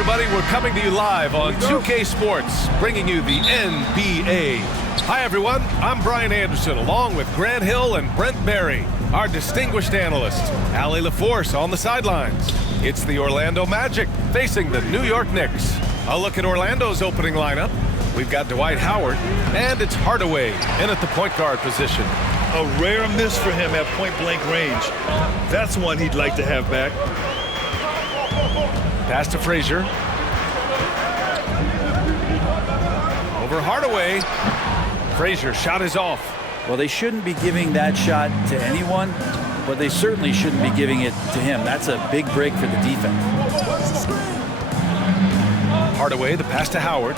everybody. We're coming to you live on 2K Sports, bringing you the NBA. Hi, everyone. I'm Brian Anderson, along with Grant Hill and Brent Barry, our distinguished analyst, Allie LaForce on the sidelines. It's the Orlando Magic facing the New York Knicks. A look at Orlando's opening lineup. We've got Dwight Howard, and it's Hardaway in at the point guard position. A rare miss for him at point-blank range. That's one he'd like to have back. Pass to Frazier. Over Hardaway. Frazier shot is off. Well, they shouldn't be giving that shot to anyone, but they certainly shouldn't be giving it to him. That's a big break for the defense. Hardaway, the pass to Howard.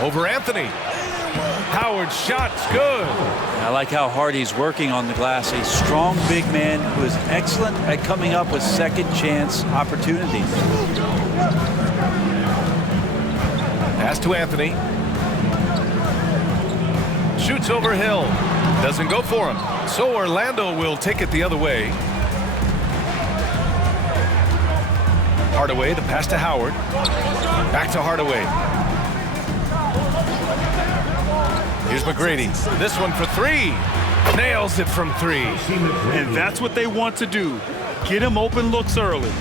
Over Anthony. Howard's shot's good. I like how hard he's working on the glass. A strong big man who is excellent at coming up with second chance opportunities. Pass to Anthony. Shoots over Hill. Doesn't go for him. So Orlando will take it the other way. Hardaway, the pass to Howard. Back to Hardaway. Here's McGrady. This one for three. Nails it from three. And that's what they want to do. Get him open looks early.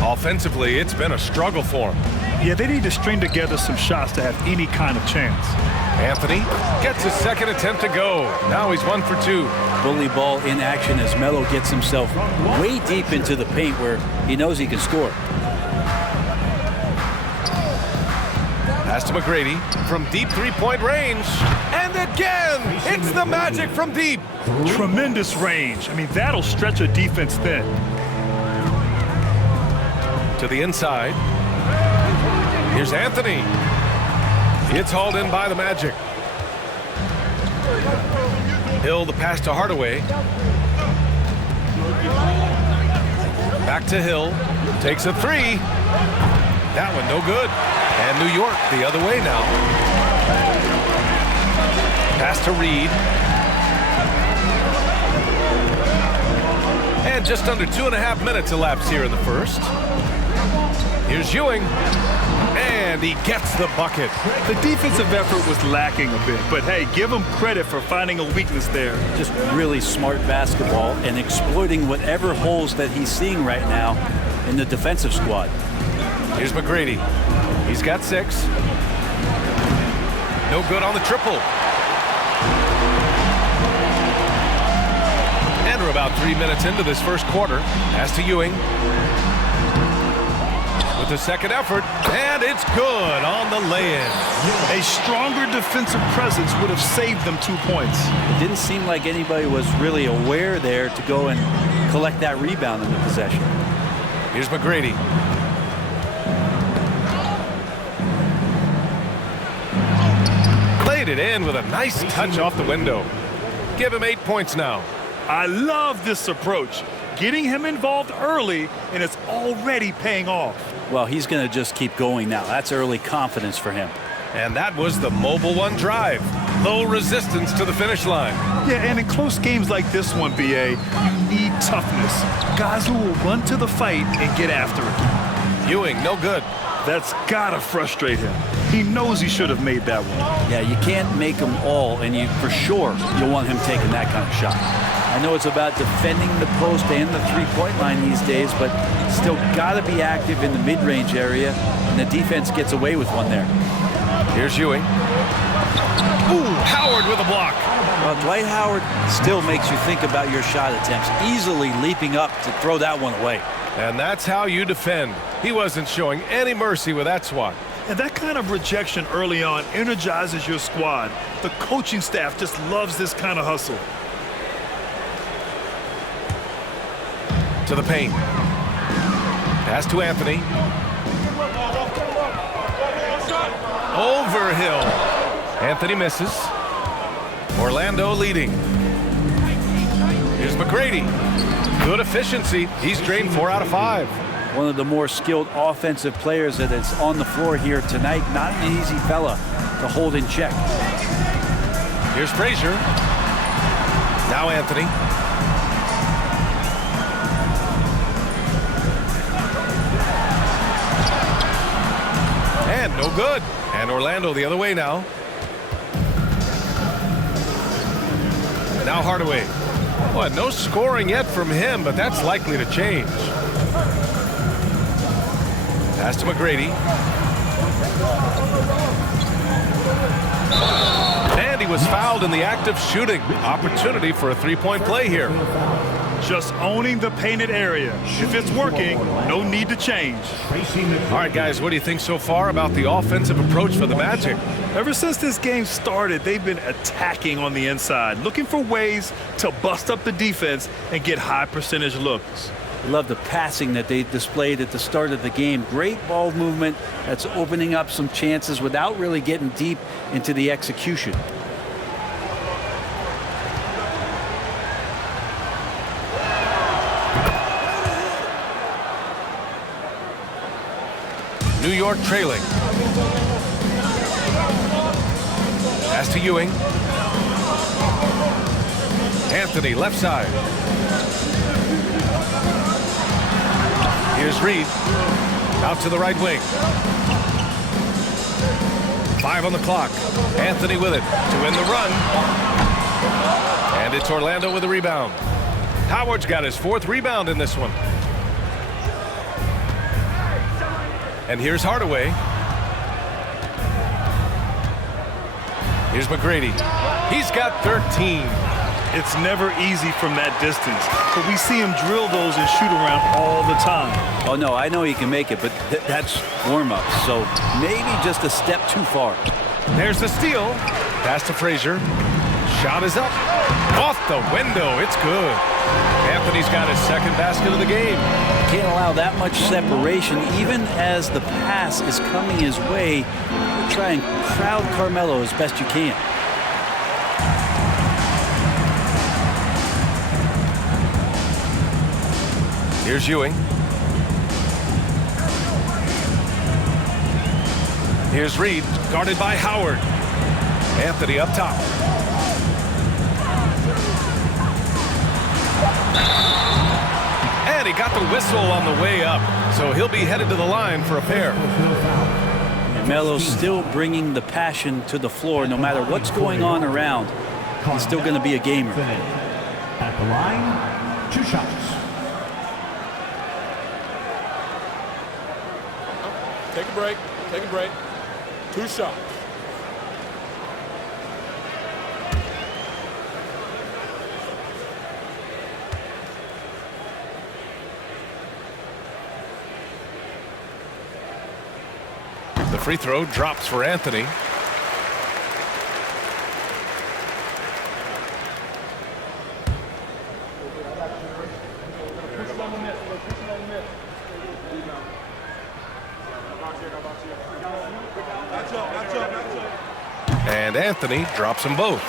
Offensively, it's been a struggle for him. Yeah, they need to string together some shots to have any kind of chance. Anthony gets his second attempt to go. Now he's 1 for 2. Bully ball in action as Melo gets himself way deep into the paint where he knows he can score. Pass to McGrady from deep three-point range. And again, it's the Magic from deep. Tremendous range. I mean, that'll stretch a defense thin. To the inside. Here's Anthony. It's hauled in by the Magic. Hill, the pass to Hardaway. Back to Hill. Takes a three. That one no good. And New York the other way now. Pass to Reed. And just under 2.5 minutes elapsed here in the first. Here's Ewing. And he gets the bucket. The defensive effort was lacking a bit, but hey, give him credit for finding a weakness there. Just really smart basketball and exploiting whatever holes that he's seeing right now in the defensive squad. Here's McGrady. He's got 6. No good on the triple. And we're about 3 minutes into this first quarter. Pass to Ewing. With the second effort, and it's good on the lay-in. A stronger defensive presence would have saved them 2 points. It didn't seem like anybody was really aware there to go and collect that rebound in the possession. Here's McGrady. Played it in with a nice touch off the window. Give him 8 points now. I love this approach. Getting him involved early, and it's already paying off. Well, he's going to just keep going now. That's early confidence for him. And that was the Mobile One drive. Low resistance to the finish line. Yeah, and in close games like this one, BA, you need toughness. Guys who will run to the fight and get after it. Ewing, no good. That's got to frustrate him. He knows he should have made that one. Yeah, you can't make them all, and you for sure you'll want him taking that kind of shot. I know it's about defending the post and the three-point line these days, but still got to be active in the mid-range area, and the defense gets away with one there. Here's Ewing. Ooh, Howard with a block. Well, Dwight Howard still makes you think about your shot attempts, easily leaping up to throw that one away. And that's how you defend. He wasn't showing any mercy with that swat. And that kind of rejection early on energizes your squad. The coaching staff just loves this kind of hustle. To the paint. Pass to Anthony. Over Hill. Anthony misses. Orlando leading. Here's McGrady. Good efficiency. He's drained 4 out of 5. One of the more skilled offensive players that is on the floor here tonight. Not an easy fella to hold in check. Here's Frazier. Now Anthony. No good. And Orlando the other way now. Now Hardaway. Well, no scoring yet from him, but that's likely to change. Pass to McGrady. And he was fouled in the act of shooting. Opportunity for a three-point play here. Just owning the painted area. If it's working, no need to change. All right, guys, what do you think so far about the offensive approach for the Magic? Ever since this game started, they've been attacking on the inside, looking for ways to bust up the defense and get high percentage looks. Love the passing that they displayed at the start of the game. Great ball movement that's opening up some chances without really getting deep into the execution. New York trailing. Pass to Ewing. Anthony left side. Here's Reed. Out to the right wing. 5 on the clock. Anthony with it to win the run. And it's Orlando with the rebound. Howard's got his 4th rebound in this one. And here's Hardaway. Here's McGrady. He's got 13. It's never easy from that distance, but we see him drill those and shoot around all the time. Oh, no, I know he can make it, but that's warm-up, so maybe just a step too far. There's the steal. Pass to Frazier. Shot is up. Off the window. It's good. Anthony's got his 2nd basket of the game. Can't allow that much separation, even as the pass is coming his way. Try and crowd Carmelo as best you can. Here's Ewing. Here's Reed, guarded by Howard. Anthony up top. And he got the whistle on the way up, so he'll be headed to the line for a pair. Melo's still bringing the passion to the floor no matter what's going on around. He's still going to be a gamer. At the line, 2 shots. Take a break. Take a break. 2 shots. The free throw drops for Anthony. And Anthony drops them both.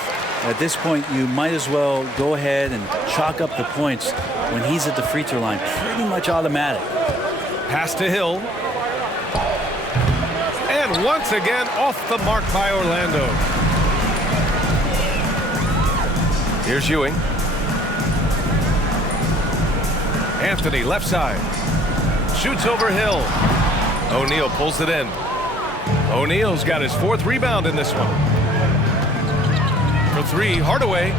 At this point, you might as well go ahead and chalk up the points when he's at the free throw line. Pretty much automatic. Pass to Hill. And once again, off the mark by Orlando. Here's Ewing. Anthony, left side. Shoots over Hill. O'Neal pulls it in. O'Neal's got his 4th rebound in this one. For 3, Hardaway.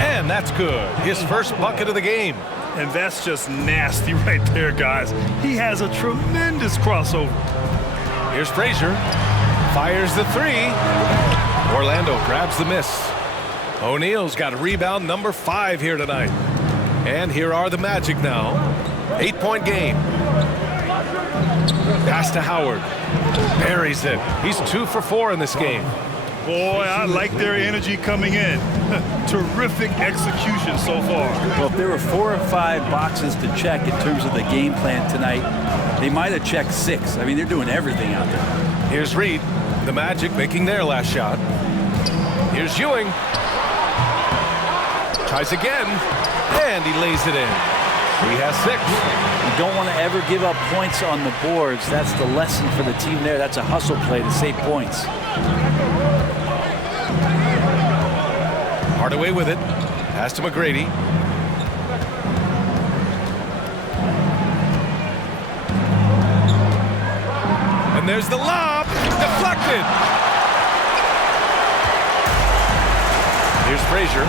And that's good. His 1st bucket of the game. And that's just nasty right there, guys. He has a tremendous crossover. Here's Frazier. Fires the 3. Orlando grabs the miss. O'Neal's got rebound number 5 here tonight. And here are the Magic now. 8-point game. Pass to Howard. Buries it. He's 2 for 4 in this game. Boy, I like their energy coming in. Terrific execution so far. Well, if there were 4 or 5 boxes to check in terms of the game plan tonight, they might have checked 6. I mean, they're doing everything out there. Here's Reed. The Magic making their last shot. Here's Ewing. Tries again. And he lays it in. He has 6. You don't want to ever give up points on the boards. That's the lesson for the team there. That's a hustle play to save points. Hardaway with it. Pass to McGrady. And there's the lob. deflected. Here's Frazier.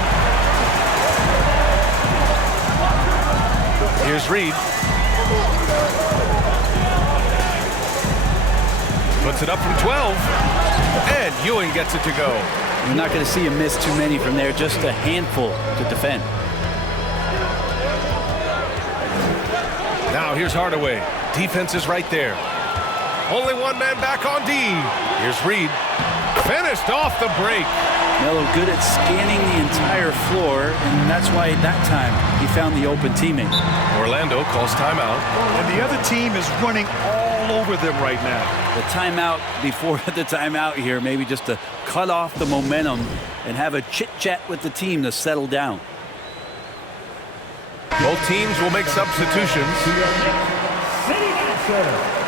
Here's Reed. Puts it up from 12. And Ewing gets it to go. You're not going to see him miss too many from there, just a handful to defend. Now here's Hardaway. Defense is right there. Only one man back on D. Here's Reed. Finished off the break. Melo good at scanning the entire floor, and that's why that time he found the open teammate. Orlando calls timeout. And the other team is running all over them right now. The timeout before the timeout here, maybe just to cut off the momentum and have a chit-chat with the team to settle down. Both teams will make substitutions. City answer.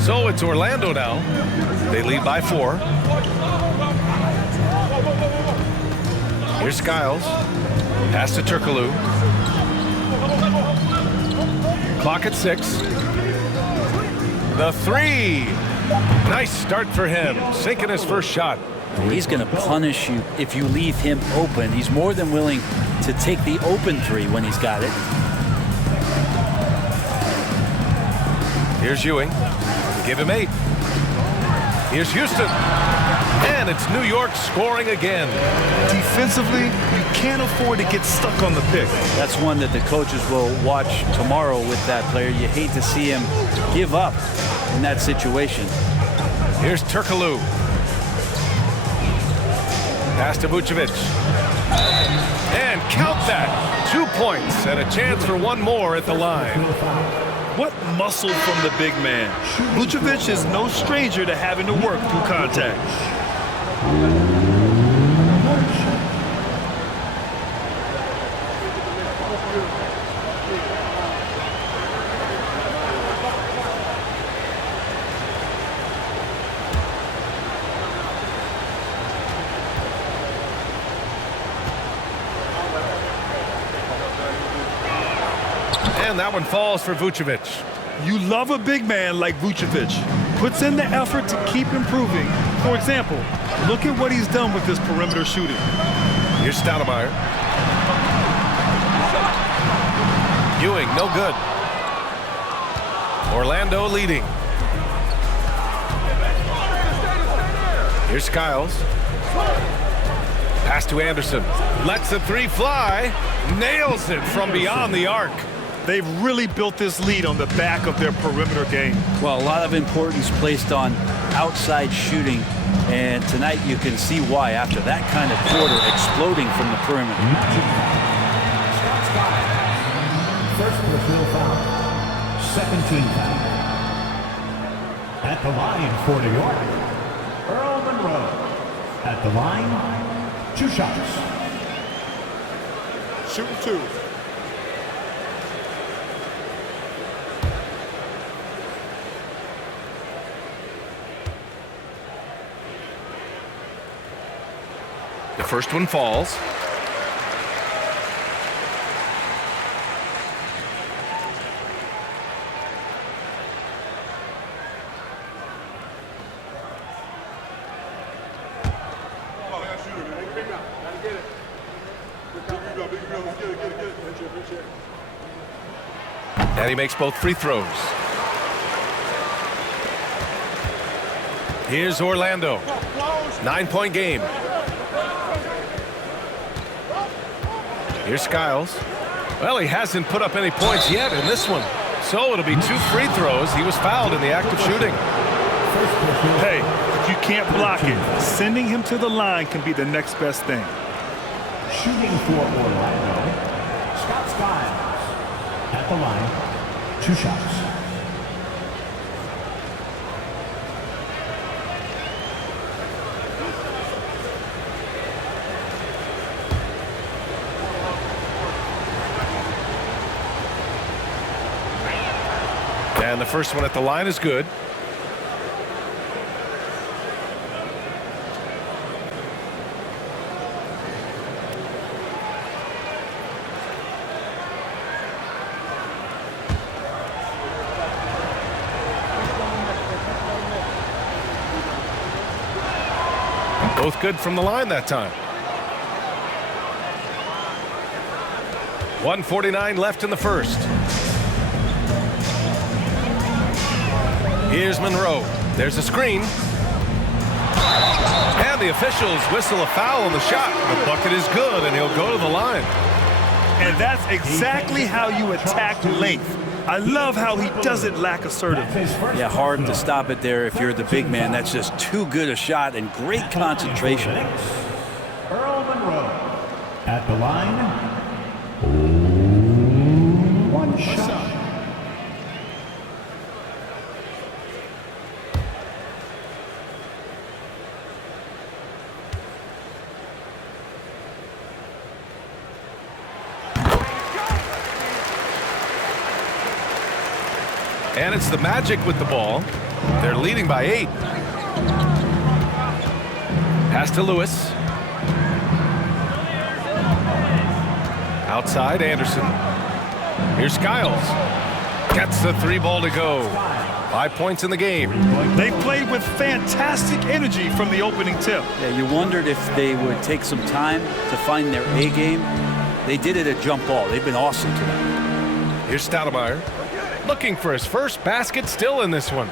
So it's Orlando now. They lead by 4. Here's Skiles. Pass to Turkoglu. Clock at 6. The 3. Nice start for him. Sinking his first shot. He's going to punish you if you leave him open. He's more than willing to take the open 3 when he's got it. Here's Ewing. Give him 8. Here's Houston. And it's New York scoring again. Defensively, you can't afford to get stuck on the pick. That's one that the coaches will watch tomorrow with that player. You hate to see him give up in that situation. Here's Turkoglu. Pass to Vucevic. And count that. 2 points and a chance for one more at the line. What muscle from the big man. Vucevic is no stranger to having to work through contact. And that one falls for Vucevic. You love a big man like Vucevic. Puts in the effort to keep improving. For example, look at what he's done with his perimeter shooting. Here's Stoudemire. Ewing, no good. Orlando leading. Here's Skiles. Pass to Anderson. Lets the 3 fly. Nails it from beyond the arc. They've really built this lead on the back of their perimeter game. Well, a lot of importance placed on outside shooting, and tonight you can see why after that kind of quarter exploding from the perimeter. First personal foul. Second team foul. At the line for New York, Earl Monroe. At the line, 2 shots. Shooting 2. The first one falls. And he makes both free throws. Here's Orlando. 9-point game. Here's Skiles. Well, he hasn't put up any points yet in this one. So it'll be 2 free throws. He was fouled in the act of shooting. Hey, if you can't block it, sending him to the line can be the next best thing. Shooting for Orlando, Scott Skiles. At the line, 2 shots. And the first one at the line is good. Both good from the line that time. 1:49 left in the first. Here's Monroe. There's a screen. And the officials whistle a foul on the shot. The bucket is good, and he'll go to the line. And that's exactly how you attack length. I love how he doesn't lack assertiveness. Yeah, hard to stop it there if you're the big man. That's just too good a shot and great concentration. Earl Monroe at the line. One shot. And it's the Magic with the ball. They're leading by 8. Pass to Lewis. Outside, Anderson. Here's Skiles. Gets the 3 ball to go. 5 points in the game. They played with fantastic energy from the opening tip. Yeah, you wondered if they would take some time to find their A game. They did it at jump ball. They've been awesome tonight. Here's Stoudemire. Looking for his first basket, still in this one.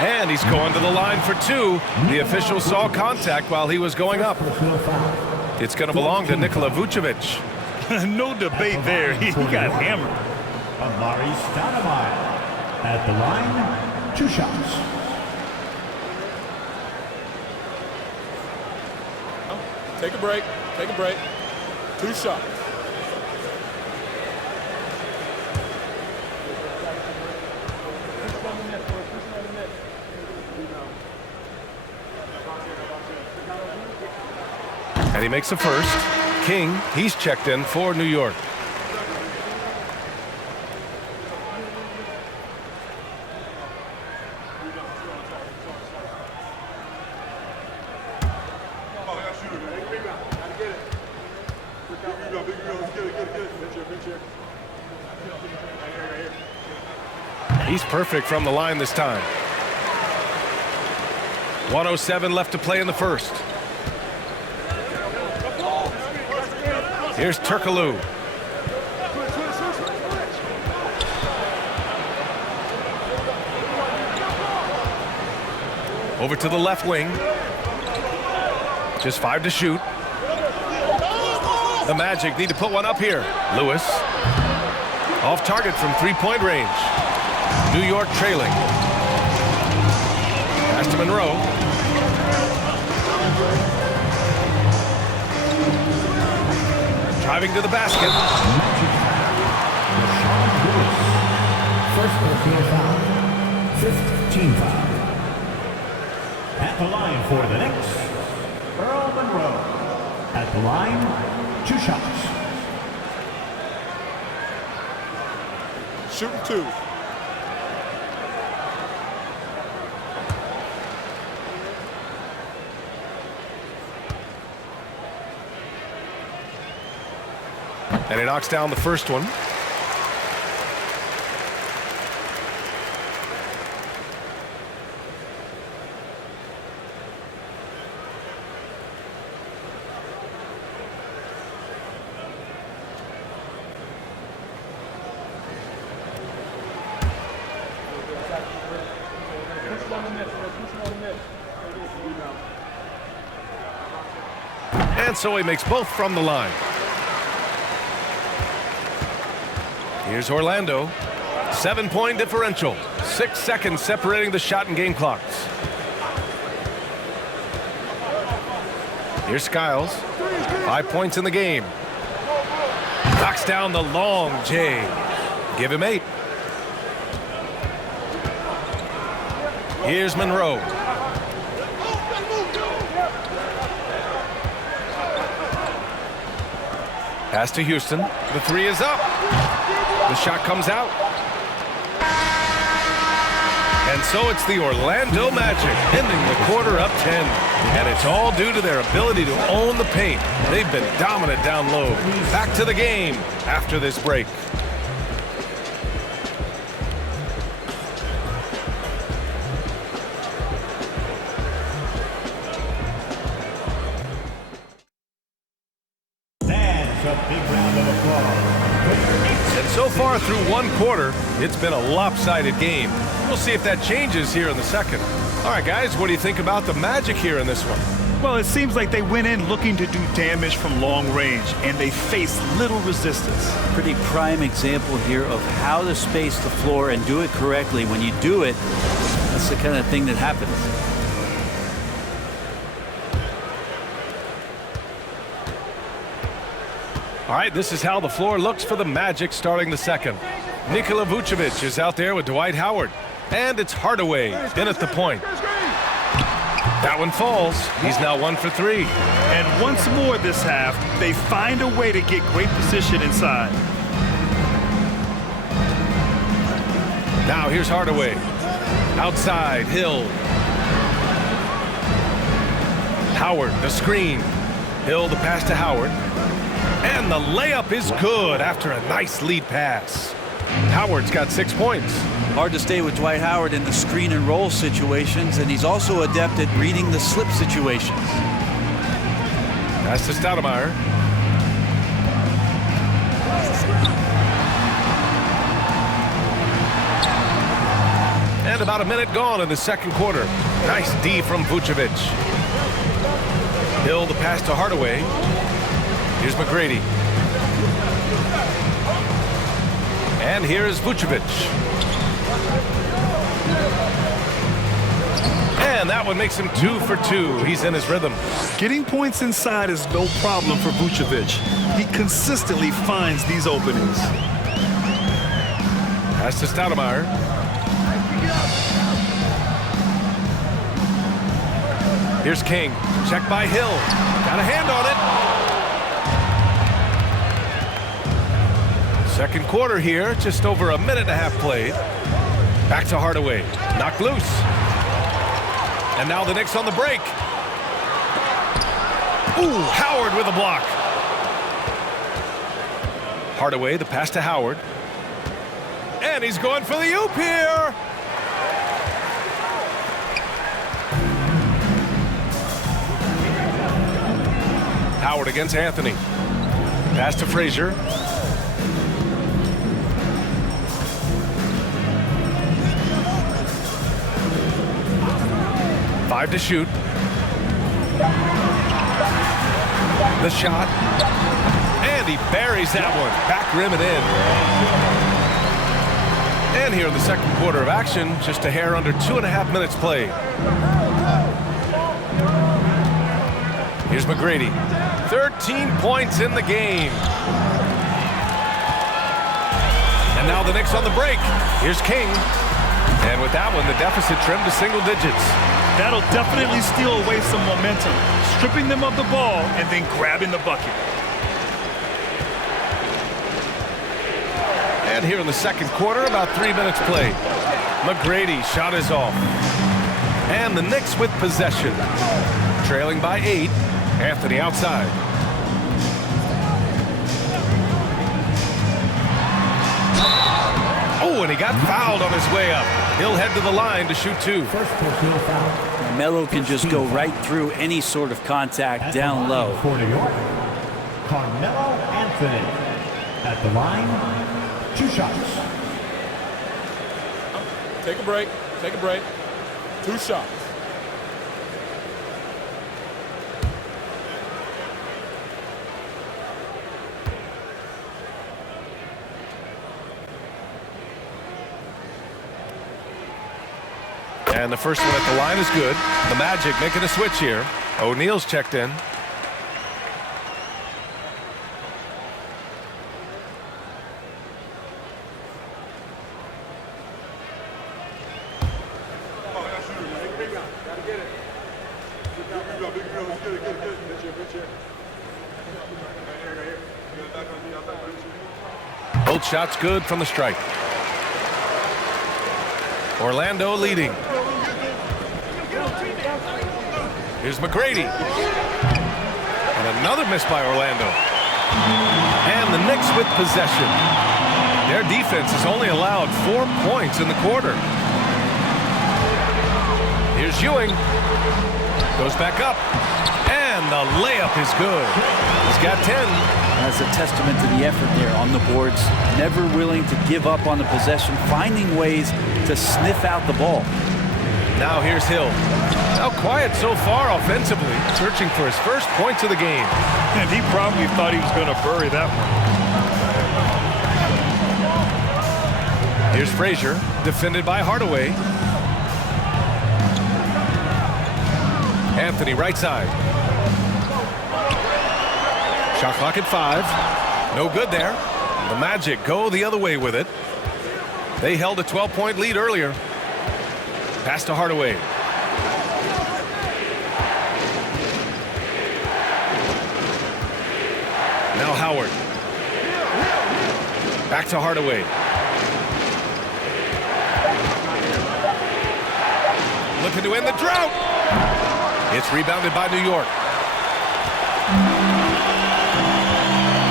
And he's going to the line for 2. The official saw contact while he was going up. It's going to belong to Nikola Vucevic. No debate there. He got hammered. Amar'e Stoudemire at the line. 2 shots. Take a break. Take a break. 2 shots. And he makes the first. King, he's checked in for New York. He's perfect from the line this time. 1:07 left to play in the first. Here's Turkoglu. Over to the left wing. Just 5 to shoot. The Magic need to put one up here. Lewis. Off target from 3-point range. New York trailing. Pass to Monroe. Driving to the basket. First personal foul. 5th team foul. At the line for the Knicks, Earl Monroe. At the line, 2 shots. Shooting 2. And he knocks down the first one. And so he makes both from the line. Here's Orlando. 7-point differential. 6 seconds separating the shot and game clocks. Here's Skiles. 5 points in the game. Knocks down the long J. Give him 8. Here's Monroe. Pass to Houston. The 3 is up. The shot comes out. And so it's the Orlando Magic ending the quarter up 10. And it's all due to their ability to own the paint. They've been dominant down low. Back to the game after this break. And so far through one quarter, it's been a lopsided game. We'll see if that changes here in the second. All right, guys, what do you think about the Magic here in this one? Well, it seems like they went in looking to do damage from long range, and they faced little resistance. Pretty prime example here of how to space the floor and do it correctly. When you do it, that's the kind of thing that happens. All right, this is how the floor looks for the Magic starting the second. Nikola Vucevic is out there with Dwight Howard. And it's Hardaway in at the point. That one falls. He's now 1 for 3. And once more this half, they find a way to get great position inside. Now here's Hardaway. Outside, Hill. Howard, the screen. Hill, the pass to Howard. And the layup is good after a nice lead pass. Howard's got 6 points. Hard to stay with Dwight Howard in the screen and roll situations, and he's also adept at reading the slip situations. Pass to Stoudemire. And about a minute gone in the second quarter. Nice D from Vucevic. Hill, the pass to Hardaway. Here's McGrady. And here's Vucevic. And that one makes him 2 for 2. He's in his rhythm. Getting points inside is no problem for Vucevic. He consistently finds these openings. Pass to Stoudemire. Here's King. Check by Hill. Got a hand on it. Second quarter here. Just over a minute and a half played. Back to Hardaway. Knocked loose. And now the Knicks on the break. Ooh, Howard with a block. Hardaway, the pass to Howard. And he's going for the oop here. Howard against Anthony. Pass to Frazier. Five to shoot. The shot. And he buries that one. Back rim and in. And here in the second quarter of action, just a hair under 2.5 minutes played. Here's McGrady. 13 points in the game. And now the Knicks on the break. Here's King. And with that one, the deficit trimmed to single digits. That'll definitely steal away some momentum, stripping them of the ball and then grabbing the bucket. And here in the second quarter, about 3 minutes played. McGrady shot is off. And the Knicks with possession. Trailing by 8. Anthony outside. Oh, and he got fouled on his way up. He'll head to the line to shoot 2. First personal foul. Melo can just go right through any sort of contact down low. For New York, Carmelo Anthony. At the line, 2 shots. Take a break. Take a break. 2 shots. And the first one at the line is good. The Magic making a switch here. O'Neal's checked in. Both shots good from the stripe. Orlando leading. Here's McGrady. And another miss by Orlando. And the Knicks with possession. Their defense has only allowed 4 points in the quarter. Here's Ewing. Goes back up. And the layup is good. He's got 10. That's a testament to the effort there on the boards. Never willing to give up on the possession, finding ways to sniff out the ball. Now here's Hill. Now quiet so far offensively, searching for his first points of the game. And he probably thought he was going to bury that one. Here's Frazier, defended by Hardaway. Anthony right side. Shot clock at 5. No good there. The Magic go the other way with it. They held a 12-point lead earlier. Pass to Hardaway. Now Howard. Back to Hardaway. Looking to end the drought. It's rebounded by New York.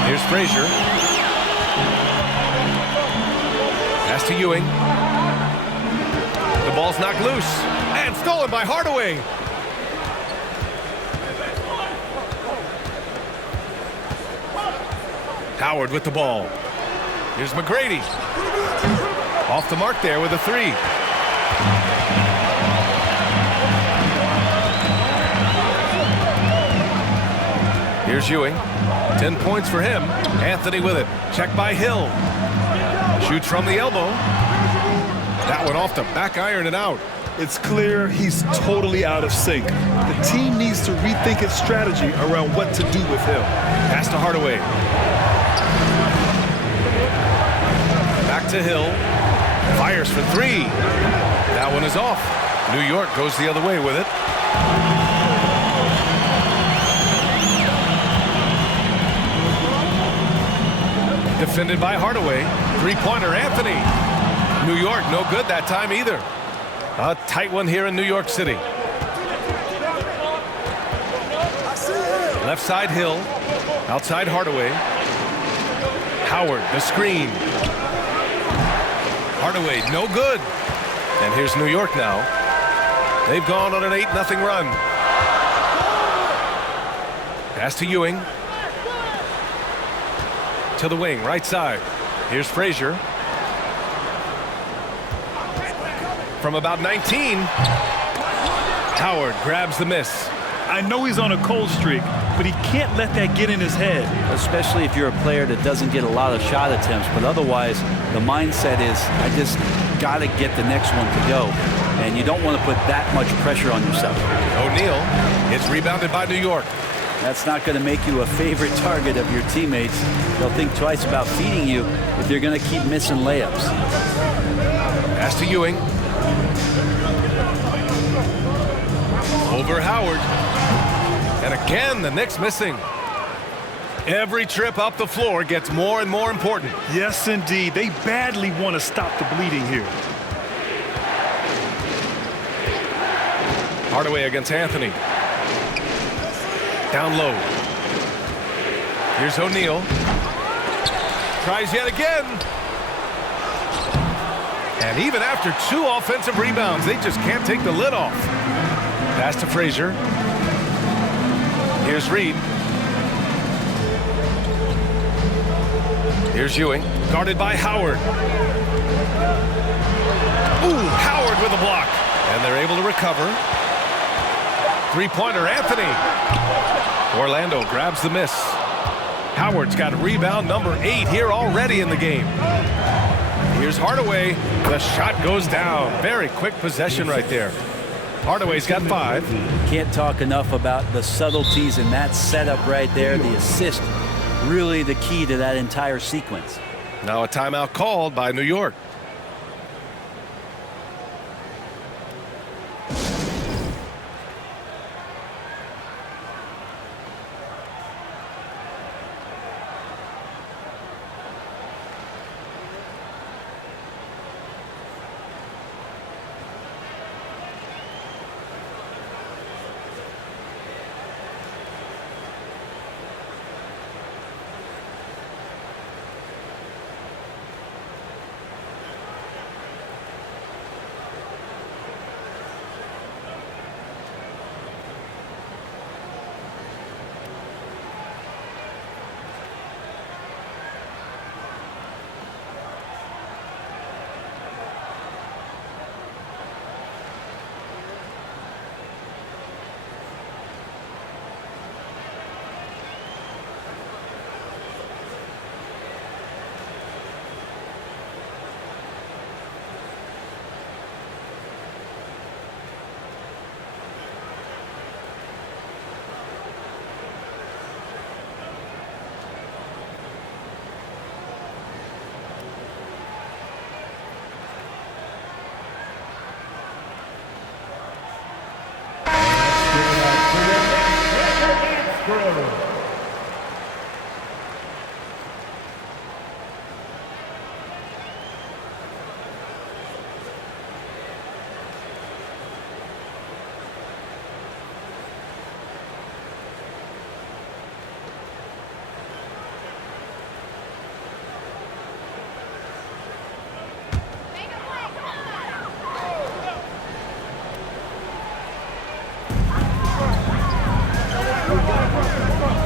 Here's Frazier. Pass to Ewing. The ball's knocked loose. And stolen by Hardaway. Howard with the ball. Here's McGrady. Off the mark there with a 3. Here's Ewing. 10 points for him. Anthony with it. Check by Hill. Shoots from the elbow. That one off the back iron and out. It's clear he's totally out of sync. The team needs to rethink its strategy around what to do with him. Pass to Hardaway. Back to Hill. Fires for 3. That one is off. New York goes the other way with it. Defended by Hardaway. 3-pointer Anthony. New York no good that time either. A tight one here in New York City. Left side Hill. Outside Hardaway. Howard the screen. Hardaway no good. And here's New York now. They've gone on an 8-0 run. Pass to Ewing. To the wing, right side. Here's Frazier. From about 19. Howard grabs the miss. I know he's on a cold streak, but he can't let that get in his head. Especially if you're a player that doesn't get a lot of shot attempts, but otherwise the mindset is, I just got to get the next one to go. And you don't want to put that much pressure on yourself. O'Neal. It's rebounded by New York. That's not going to make you a favorite target of your teammates. They'll think twice about feeding you if you're going to keep missing layups. Pass to Ewing. Over Howard. And again, the Knicks missing. Every trip up the floor gets more and more important. Yes, indeed. They badly want to stop the bleeding here. Hardaway against Anthony. Down low. Here's O'Neal. Tries yet again. And even after 2 offensive rebounds, they just can't take the lid off. Pass to Frazier. Here's Reed. Here's Ewing. Guarded by Howard. Ooh, Howard with a block. And they're able to recover. 3-pointer Anthony. Orlando grabs the miss. Howard's got rebound number 8 here already in the game. Here's Hardaway. The shot goes down. Very quick possession right there. Hardaway's got 5. Can't talk enough about the subtleties in that setup right there. The assist, really the key to that entire sequence. Now a timeout called by New York.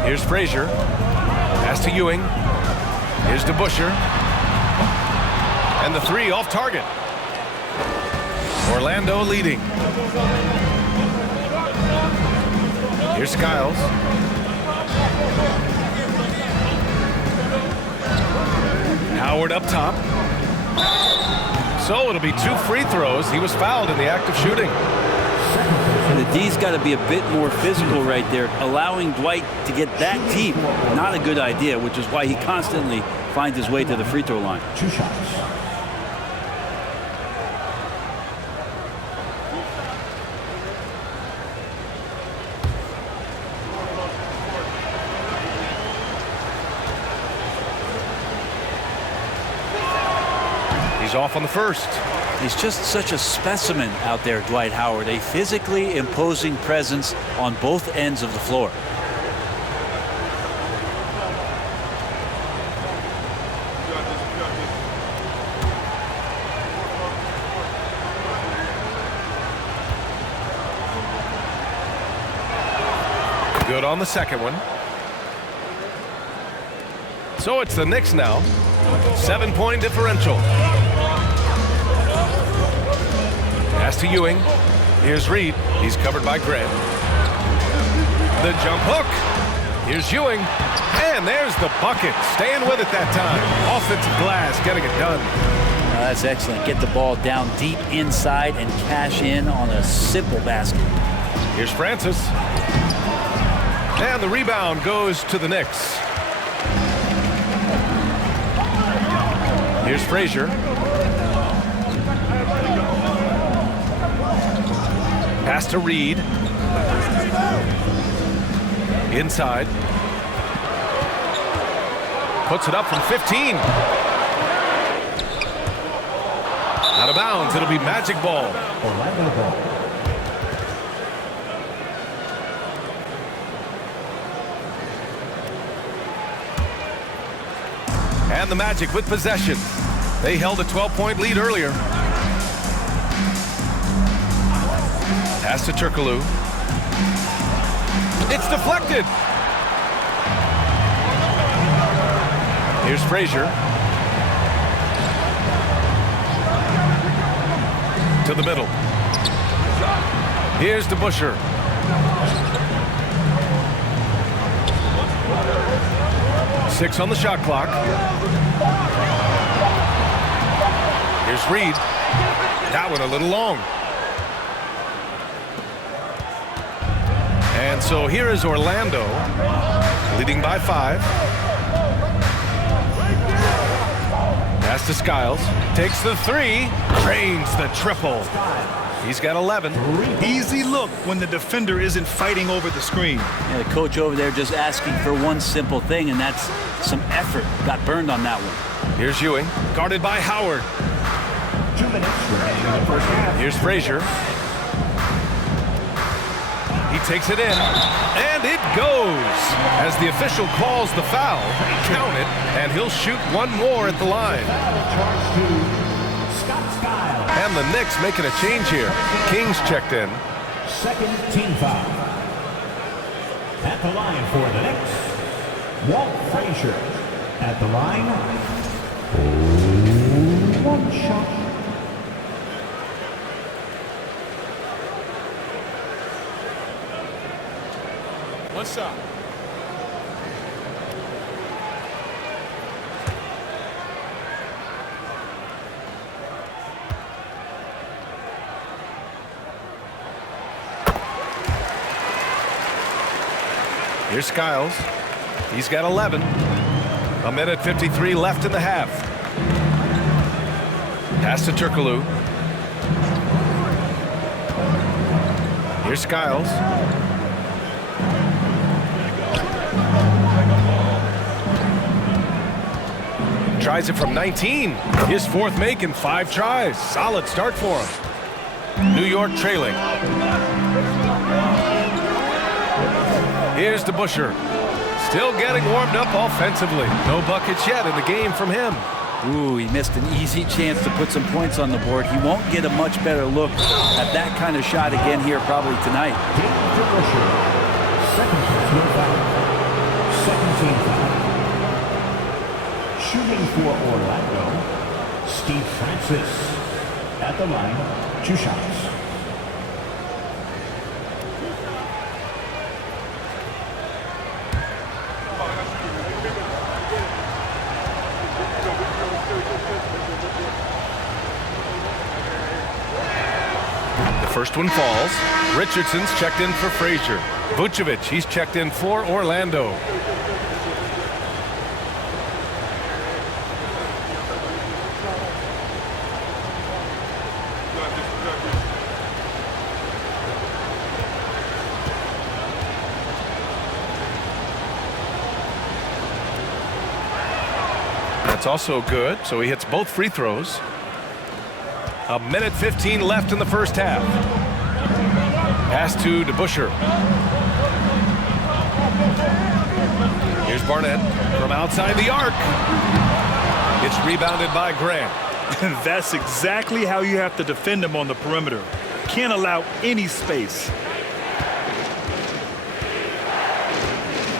Here's Frazier. Pass to Ewing. Here's to Busher. And the three off target. Orlando leading. Here's Skiles. Howard up top. So it'll be 2 free throws. He was fouled in the act of shooting. The D's got to be a bit more physical right there. Allowing Dwight to get that deep, not a good idea, which is why he constantly finds his way to the free throw line. 2 shots. He's off on the first. He's just such a specimen out there, Dwight Howard. A physically imposing presence on both ends of the floor. Good on the second one. So it's the Knicks now. 7-point differential. Pass to Ewing. Here's Reed. He's covered by Grant. The jump hook. Here's Ewing. And there's the bucket. Staying with it that time. Offensive glass, getting it done. That's excellent. Get the ball down deep inside and cash in on a simple basket. Here's Francis. And the rebound goes to the Knicks. Here's Frazier. Pass to Reed. Inside. Puts it up from 15. Out of bounds. It'll be magic ball. Orlando ball. And the Magic with possession. They held a 12-point lead earlier. Pass to Turkoglu. It's deflected. Here's Frazier. To the middle. Here's to Busher. Six on the shot clock. Here's Reed. That one a little long. And so here is Orlando, leading by 5. Pass to Skiles. Takes the 3. Drains the triple. He's got 11. Easy look when the defender isn't fighting over the screen. Yeah, the coach over there just asking for one simple thing, and that's some effort. Got burned on that one. Here's Ewing, guarded by Howard. 2 minutes remaining in the first half. Here's Frazier. He takes it in, and it goes. As the official calls the foul, count it, and he'll shoot one more at the line. Charge to Scott Skiles. And the Knicks making a change here. Kings checked in. Second team foul. At the line for the Knicks, Walt Frazier. At the line, 1 shot. One shot. Here's Skiles. He's got 11. 1:53 left in the half. Pass to Turkoglu. Here's Skiles. Tries it from 19. His 4th make in 5 tries. Solid start for him. New York trailing. Here's to Busher. Still getting warmed up offensively. No buckets yet in the game from him. Ooh, he missed an easy chance to put some points on the board. He won't get a much better look at that kind of shot again here probably tonight. Busher. Second personal foul. team foul. Shooting for Orlando, Steve Francis. At the line, 2 shots. First one falls. Richardson's checked in for Frazier. Vucevic, he's checked in for Orlando. That's also good, so he hits both free throws. 1:15 left in the first half. Pass to DeBusschere. Here's Barnett from outside the arc. It's rebounded by Grant. That's exactly how you have to defend him on the perimeter. Can't allow any space.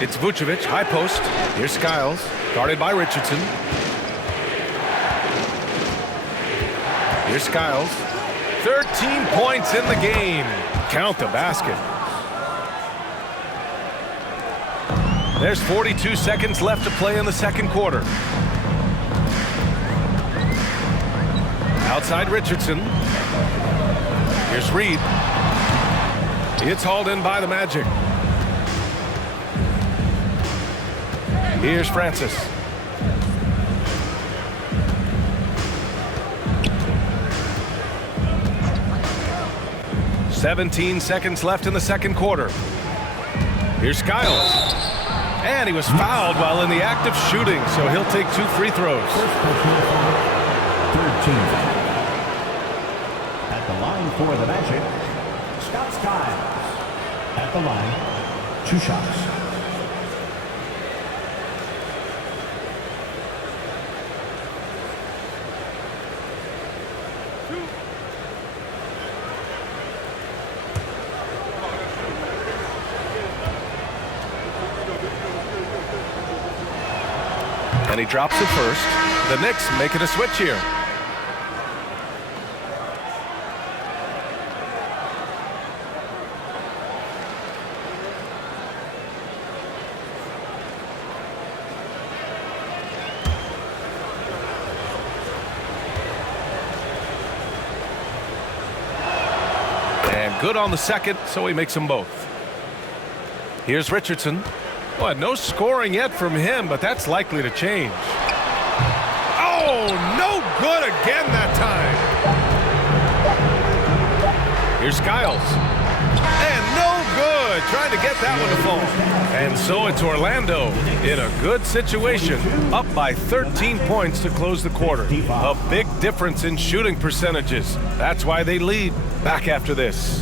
It's Vucevic, high post. Here's Skiles, guarded by Richardson. Here's Skiles. 13 points in the game. Count the basket. There's 42 seconds left to play in the second quarter. Outside Richardson. Here's Reed. It's hauled in by the Magic. Here's Francis. "17 seconds left in the second quarter. Here's Skiles. And he was fouled while in the act of shooting, so he'll take 2 free throws. First personal foul. Third team foul. At the line for the Magic, Scott Skiles. At the line, 2 shots. And he drops it first. The Knicks making a switch here. And good on the second, so he makes them both. Here's Richardson. Well, no scoring yet from him, but that's likely to change. Oh, no good again that time. Here's Skiles. And no good. Trying to get that one to fall. And so it's Orlando in a good situation, up by 13 points to close the quarter. A big difference in shooting percentages. That's why they lead. Back after this.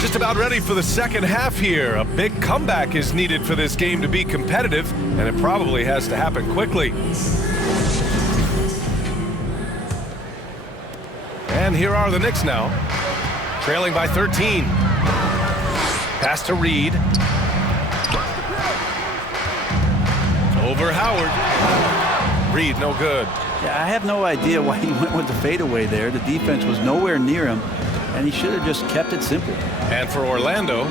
Just about ready for the second half here. A big comeback is needed for this game to be competitive, and it probably has to happen quickly. And here are the Knicks now, trailing by 13. Pass to Reed. Over Howard. Reed, no good. Yeah, I have no idea why he went with the fadeaway there. The defense was nowhere near him, and he should have just kept it simple. And for Orlando,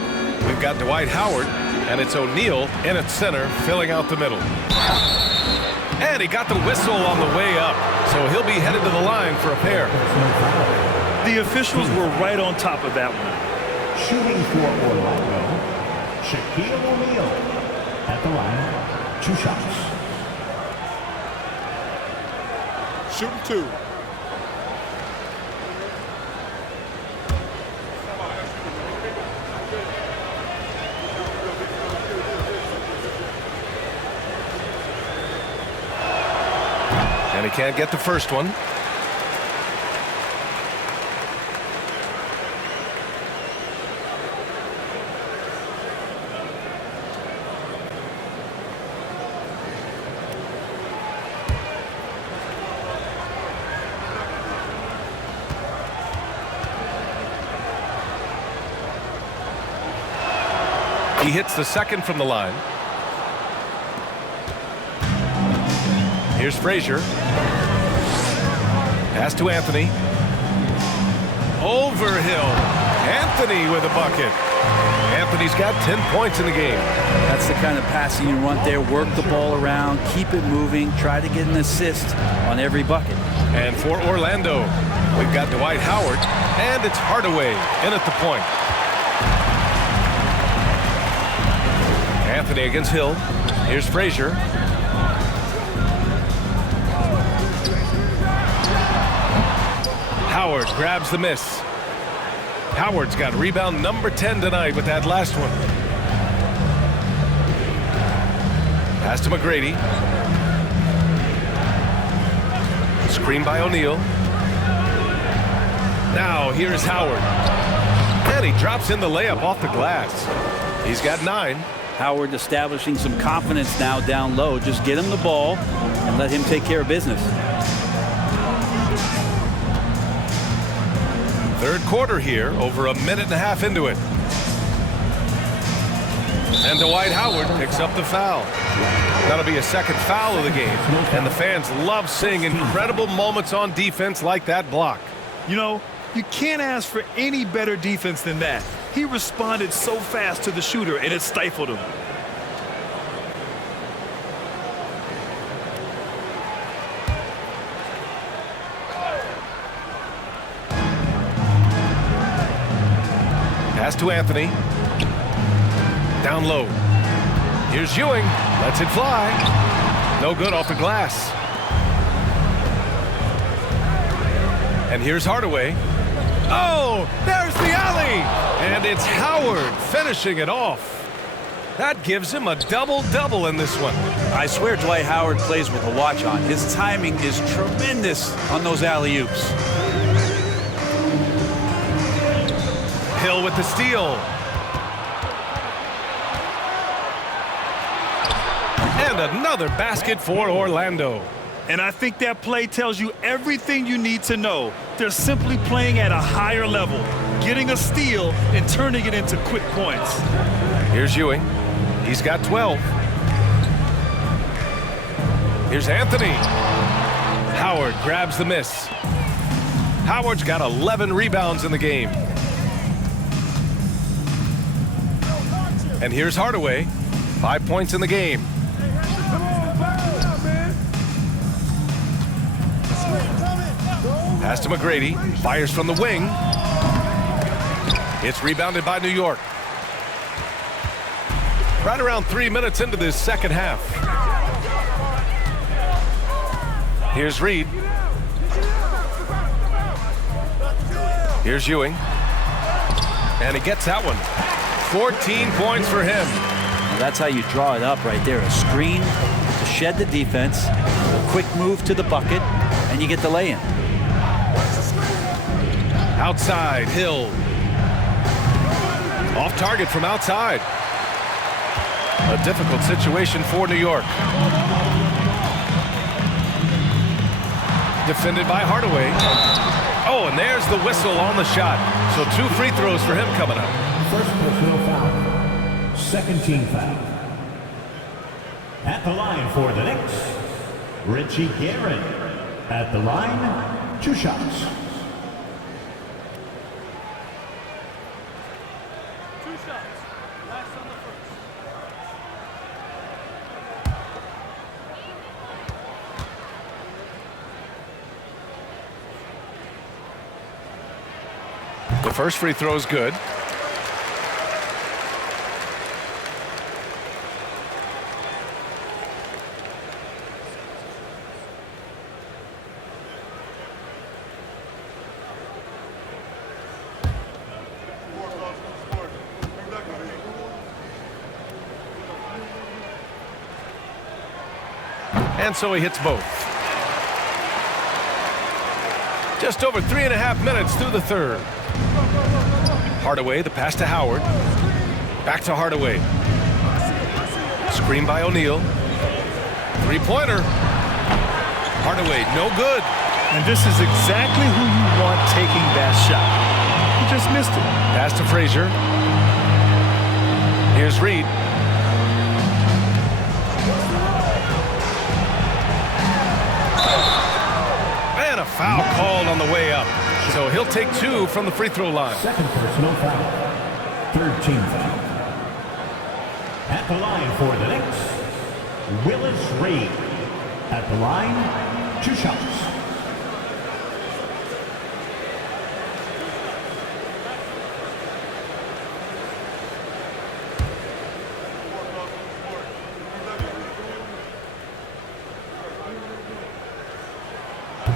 we've got Dwight Howard, and it's O'Neal in at center, filling out the middle. And he got the whistle on the way up, so he'll be headed to the line for a pair. The officials were right on top of that one. Shooting for Orlando, Shaquille O'Neal. At the line, 2 shots. shooting 2. And he can't get the first one. He hits the second from the line. Here's Frazier. Pass to Anthony. Overhill. Anthony with a bucket. Anthony's got 10 points in the game. That's the kind of passing you want there. Work the ball around, keep it moving, try to get an assist on every bucket. And for Orlando, we've got Dwight Howard, and it's Hardaway in at the point. Anthony against Hill. Here's Frazier. Howard grabs the miss. Howard's got rebound number 10 tonight with that last one. Pass to McGrady. Screen by O'Neal. Now here's Howard. And he drops in the layup off the glass. He's got 9. Howard establishing some confidence now down low. Just get him the ball and let him take care of business. Third quarter here, over a minute and a half into it. And Dwight Howard picks up the foul. That'll be a second foul of the game. And the fans love seeing incredible moments on defense like that block. You know, you can't ask for any better defense than that. He responded so fast to the shooter, and it stifled him. Pass to Anthony. Down low. Here's Ewing. Lets it fly. No good off the glass. And here's Hardaway. Oh, there's the alley. And it's Howard finishing it off. That gives him a double-double in this one. I swear Dwight Howard plays with a watch on. His timing is tremendous on those alley-oops. Hill with the steal. And another basket for Orlando. And I think that play tells you everything you need to know. They're simply playing at a higher level, getting a steal and turning it into quick points. Here's Ewing. He's got 12. Here's Anthony. Howard grabs the miss. Howard's got 11 rebounds in the game. And here's Hardaway. 5 points in the game. Pass to McGrady. Fires from the wing. It's rebounded by New York. Right around 3 minutes into this second half. Here's Reed. Here's Ewing. And he gets that one. 14 points for him. That's how you draw it up right there. A screen to shed the defense, a quick move to the bucket, and you get the lay-in. Outside, Hill. Off target from outside. A difficult situation for New York. Defended by Hardaway. Oh, and there's the whistle on the shot. So 2 free throws for him coming up. First personal foul. Second team foul. At the line for the Knicks, Richie Guerin. At the line, 2 shots. The first free throw is good. And so he hits both. Just over 3.5 minutes through the third. Hardaway, the pass to Howard. Back to Hardaway. Screen by O'Neal. Three-pointer. Hardaway, no good. And this is exactly who you want taking that shot. He just missed it. Pass to Frazier. Here's Reed. And a foul called on the way up. So he'll take 2 from the free throw line. Second personal foul. Third team foul. At the line for the Knicks, Willis Reed. At the line, 2 shots.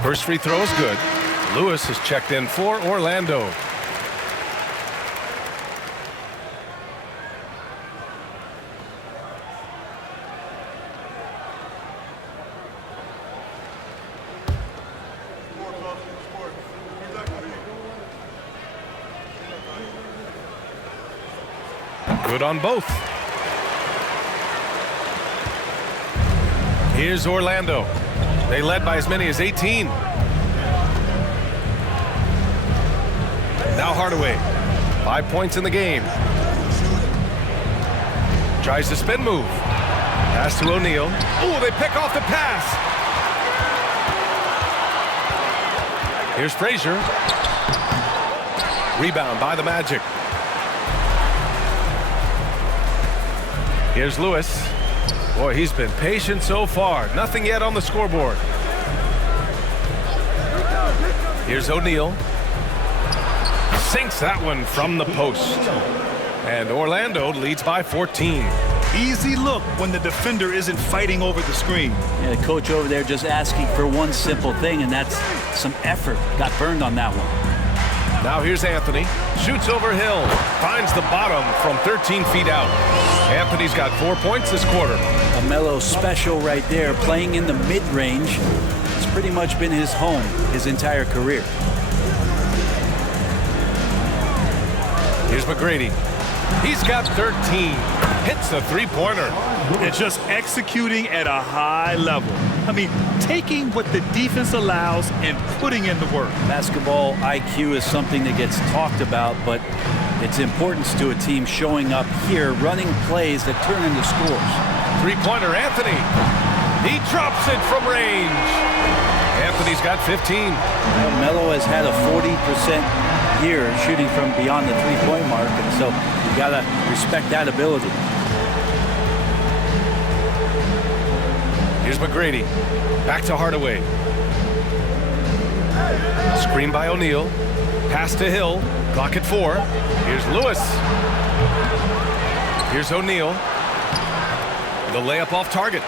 First free throw is good. Lewis is checked in for Orlando. Good on both. Here's Orlando. They led by as many as 18. Now Hardaway. 5 points in the game. Tries the spin move. Pass to O'Neal. Oh, they pick off the pass. Here's Frazier. Rebound by the Magic. Here's Lewis. Boy, he's been patient so far. Nothing yet on the scoreboard. Here's O'Neal. Sinks that one from the post. And Orlando leads by 14. Easy look when the defender isn't fighting over the screen. Yeah, the coach over there just asking for one simple thing, and that's some effort. Got burned on that one. Now here's Anthony. Shoots over Hill. Finds the bottom from 13 feet out. Anthony's got 4 points this quarter. A Melo special right there, playing in the mid-range. It's pretty much been his home his entire career. Here's McGrady. He's got 13. Hits the three-pointer. And just executing at a high level. I mean, taking what the defense allows and putting in the work. Basketball IQ is something that gets talked about, but its importance to a team showing up here, running plays that turn into scores. Three-pointer, Anthony. He drops it from range. Anthony's got 15. Well, Melo has had a 40% year shooting from beyond the three-point mark, and so you got to respect that ability. Here's McGrady. Back to Hardaway. Screen by O'Neal. Pass to Hill. Clock at 4. Here's Lewis. Here's O'Neal. The layup off target.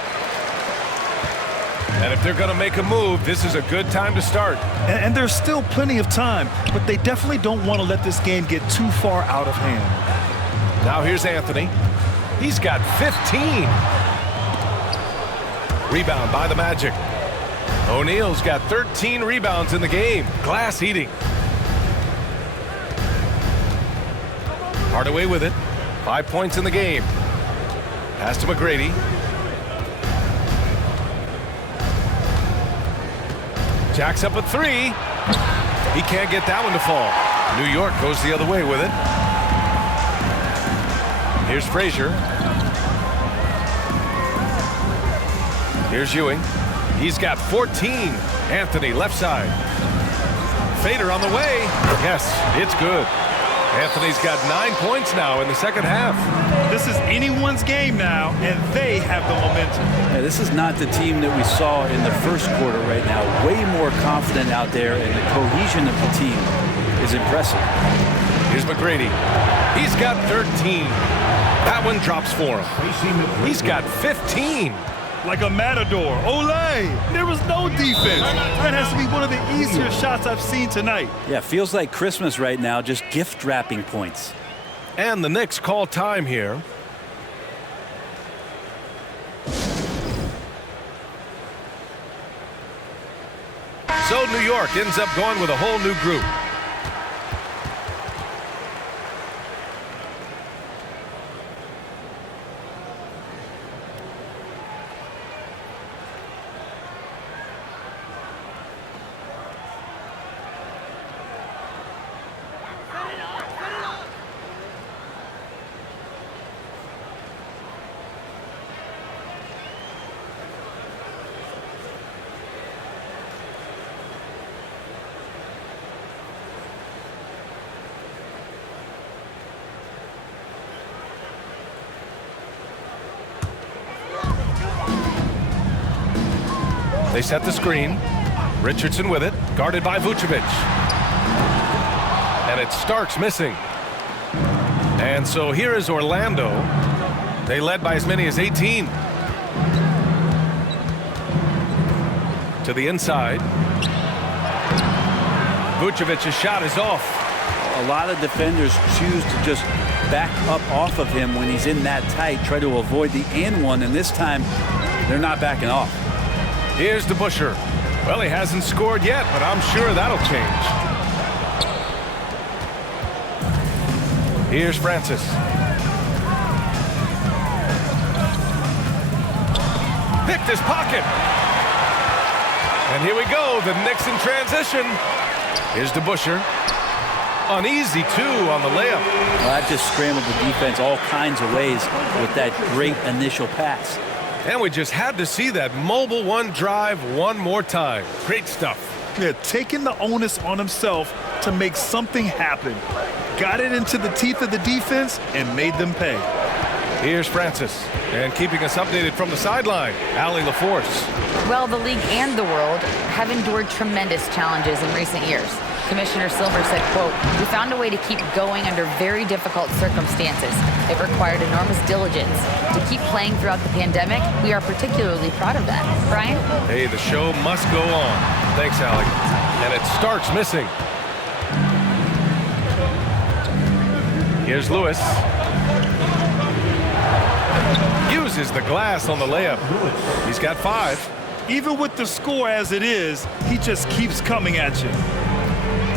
And if they're going to make a move, this is a good time to start. And there's still plenty of time, but they definitely don't want to let this game get too far out of hand. Now here's Anthony. He's got 15. Rebound by the Magic. O'Neal's got 13 rebounds in the game. Glass eating. Hardaway with it. 5 points in the game. Pass to McGrady. Jacks up a 3. He can't get that one to fall. New York goes the other way with it. Here's Frazier. Here's Ewing. He's got 14. Anthony left side. Fader on the way. Yes, it's good. Anthony's got 9 points now in the second half. This is anyone's game now, and they have the momentum. Yeah, this is not the team that we saw in the first quarter right now. Way more confident out there, and the cohesion of the team is impressive. Here's McGrady. He's got 13. That one drops for him. He's got 15. Like a matador. Olay! There was no defense. That has to be one of the easier shots I've seen tonight. Yeah, feels like Christmas right now, just gift wrapping points. And the Knicks call time here. So New York ends up going with a whole new group. They set the screen. Richardson with it, guarded by Vucevic. And it's Starks missing. And so here is Orlando. They led by as many as 18. To the inside. Vucevic's shot is off. A lot of defenders choose to just back up off of him when he's in that tight, try to avoid the and one, and this time they're not backing off. Here's DeBusschere. Well, he hasn't scored yet, but I'm sure that'll change. Here's Francis. Picked his pocket. And here we go, the Knicks in transition. Here's DeBusschere. Uneasy, too, on the layup. Well, that just scrambled the defense all kinds of ways with that great initial pass. And we just had to see that mobile one drive one more time. Great stuff. Yeah, taking the onus on himself to make something happen. Got it into the teeth of the defense and made them pay. Here's Francis. And keeping us updated from the sideline, Allie LaForce. Well, the league and the world have endured tremendous challenges in recent years. Commissioner Silver said, quote, "We found a way to keep going under very difficult circumstances. It required enormous diligence. To keep playing throughout the pandemic, we are particularly proud of that." Brian? Hey, the show must go on. Thanks, Allie. And it starts missing. Here's Lewis. Uses the glass on the layup. He's got 5. Even with the score as it is, he just keeps coming at you.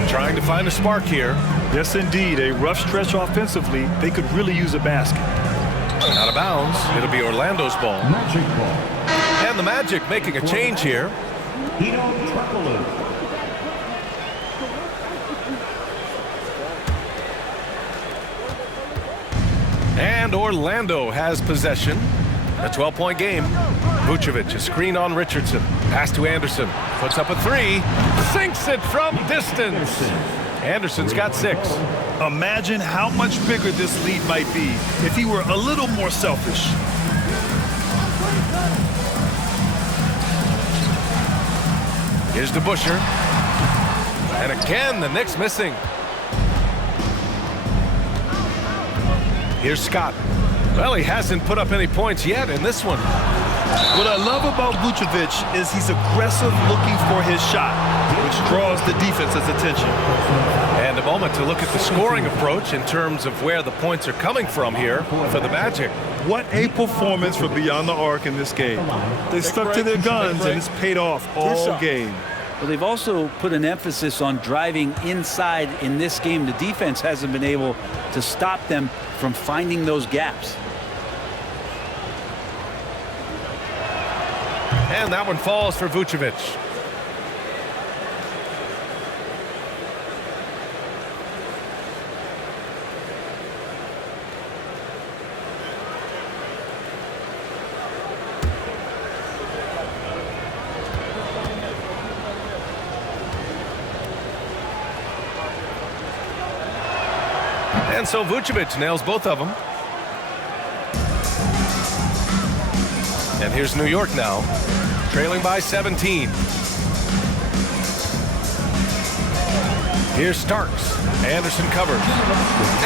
Trying to find a spark here. Yes, indeed. A rough stretch offensively. They could really use a basket. Out of bounds. It'll be Orlando's ball. Magic ball. And the Magic making a change here. Hito Turkoglu. And Orlando has possession. A 12-point game. Vucevic, a screen on Richardson. Pass to Anderson. Puts up a 3. Sinks it from distance. Anderson's got 6. Imagine how much bigger this lead might be if he were a little more selfish. Here's DeBusschere. And again, the Knicks missing. Here's Scott. Well, he hasn't put up any points yet in this one. What I love about Vucevic is he's aggressive looking for his shot, which draws the defense's attention. And a moment to look at the scoring approach in terms of where the points are coming from here for the Magic. What a performance for Beyond the Arc in this game. They stuck to their guns and it's paid off all game. Well, they've also put an emphasis on driving inside in this game. The defense hasn't been able to stop them from finding those gaps. And that one falls for Vucevic. And so Vucevic nails both of them. And here's New York now, trailing by 17. Here's Starks. Anderson covers.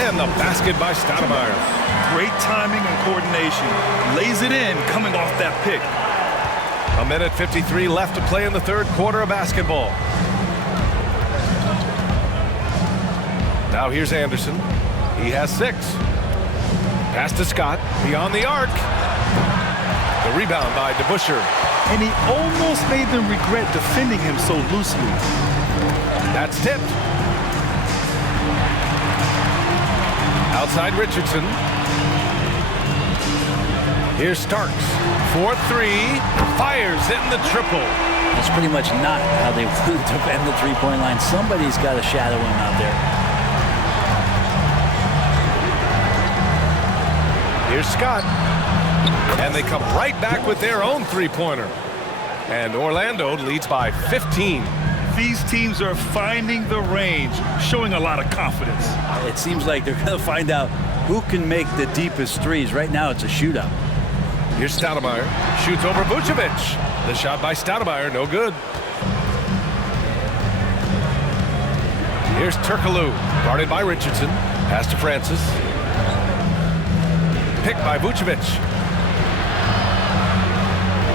And the basket by Stoudemire. Great timing and coordination. Lays it in coming off that pick. 1:53 left to play in the third quarter of basketball. Now here's Anderson. He has 6. Pass to Scott. Beyond the arc. The rebound by DeBusschere. and he almost made them regret defending him so loosely. That's tipped. Outside Richardson. Here's Starks. 4-3. Fires in the triple. That's pretty much not how they want to defend the three-point line. Somebody's got to shadow him out there. Here's Scott. And they come right back with their own three-pointer. And Orlando leads by 15. These teams are finding the range, showing a lot of confidence. It seems like they're going to find out who can make the deepest threes. Right now, it's a shootout. Here's Stoudemire. Shoots over Vucevic. The shot by Stoudemire, no good. Here's Turkoglu, guarded by Richardson. Pass to Francis. Picked by Vucevic.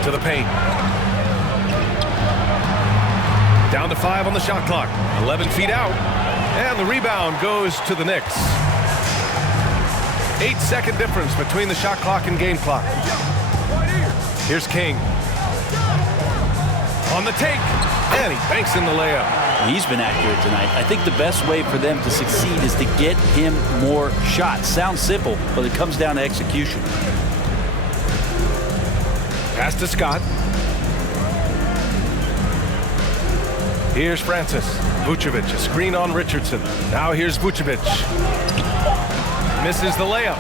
To the paint. Down to 5 on the shot clock. 11 feet out. And the rebound goes to the Knicks. 8-second difference between the shot clock and game clock. Here's King. On the take. And he banks in the layup. He's been accurate tonight. I think the best way for them to succeed is to get him more shots. Sounds simple, but it comes down to execution. Pass to Scott. Here's Francis. Vucevic, a screen on Richardson. Now here's Vucevic. Misses the layup.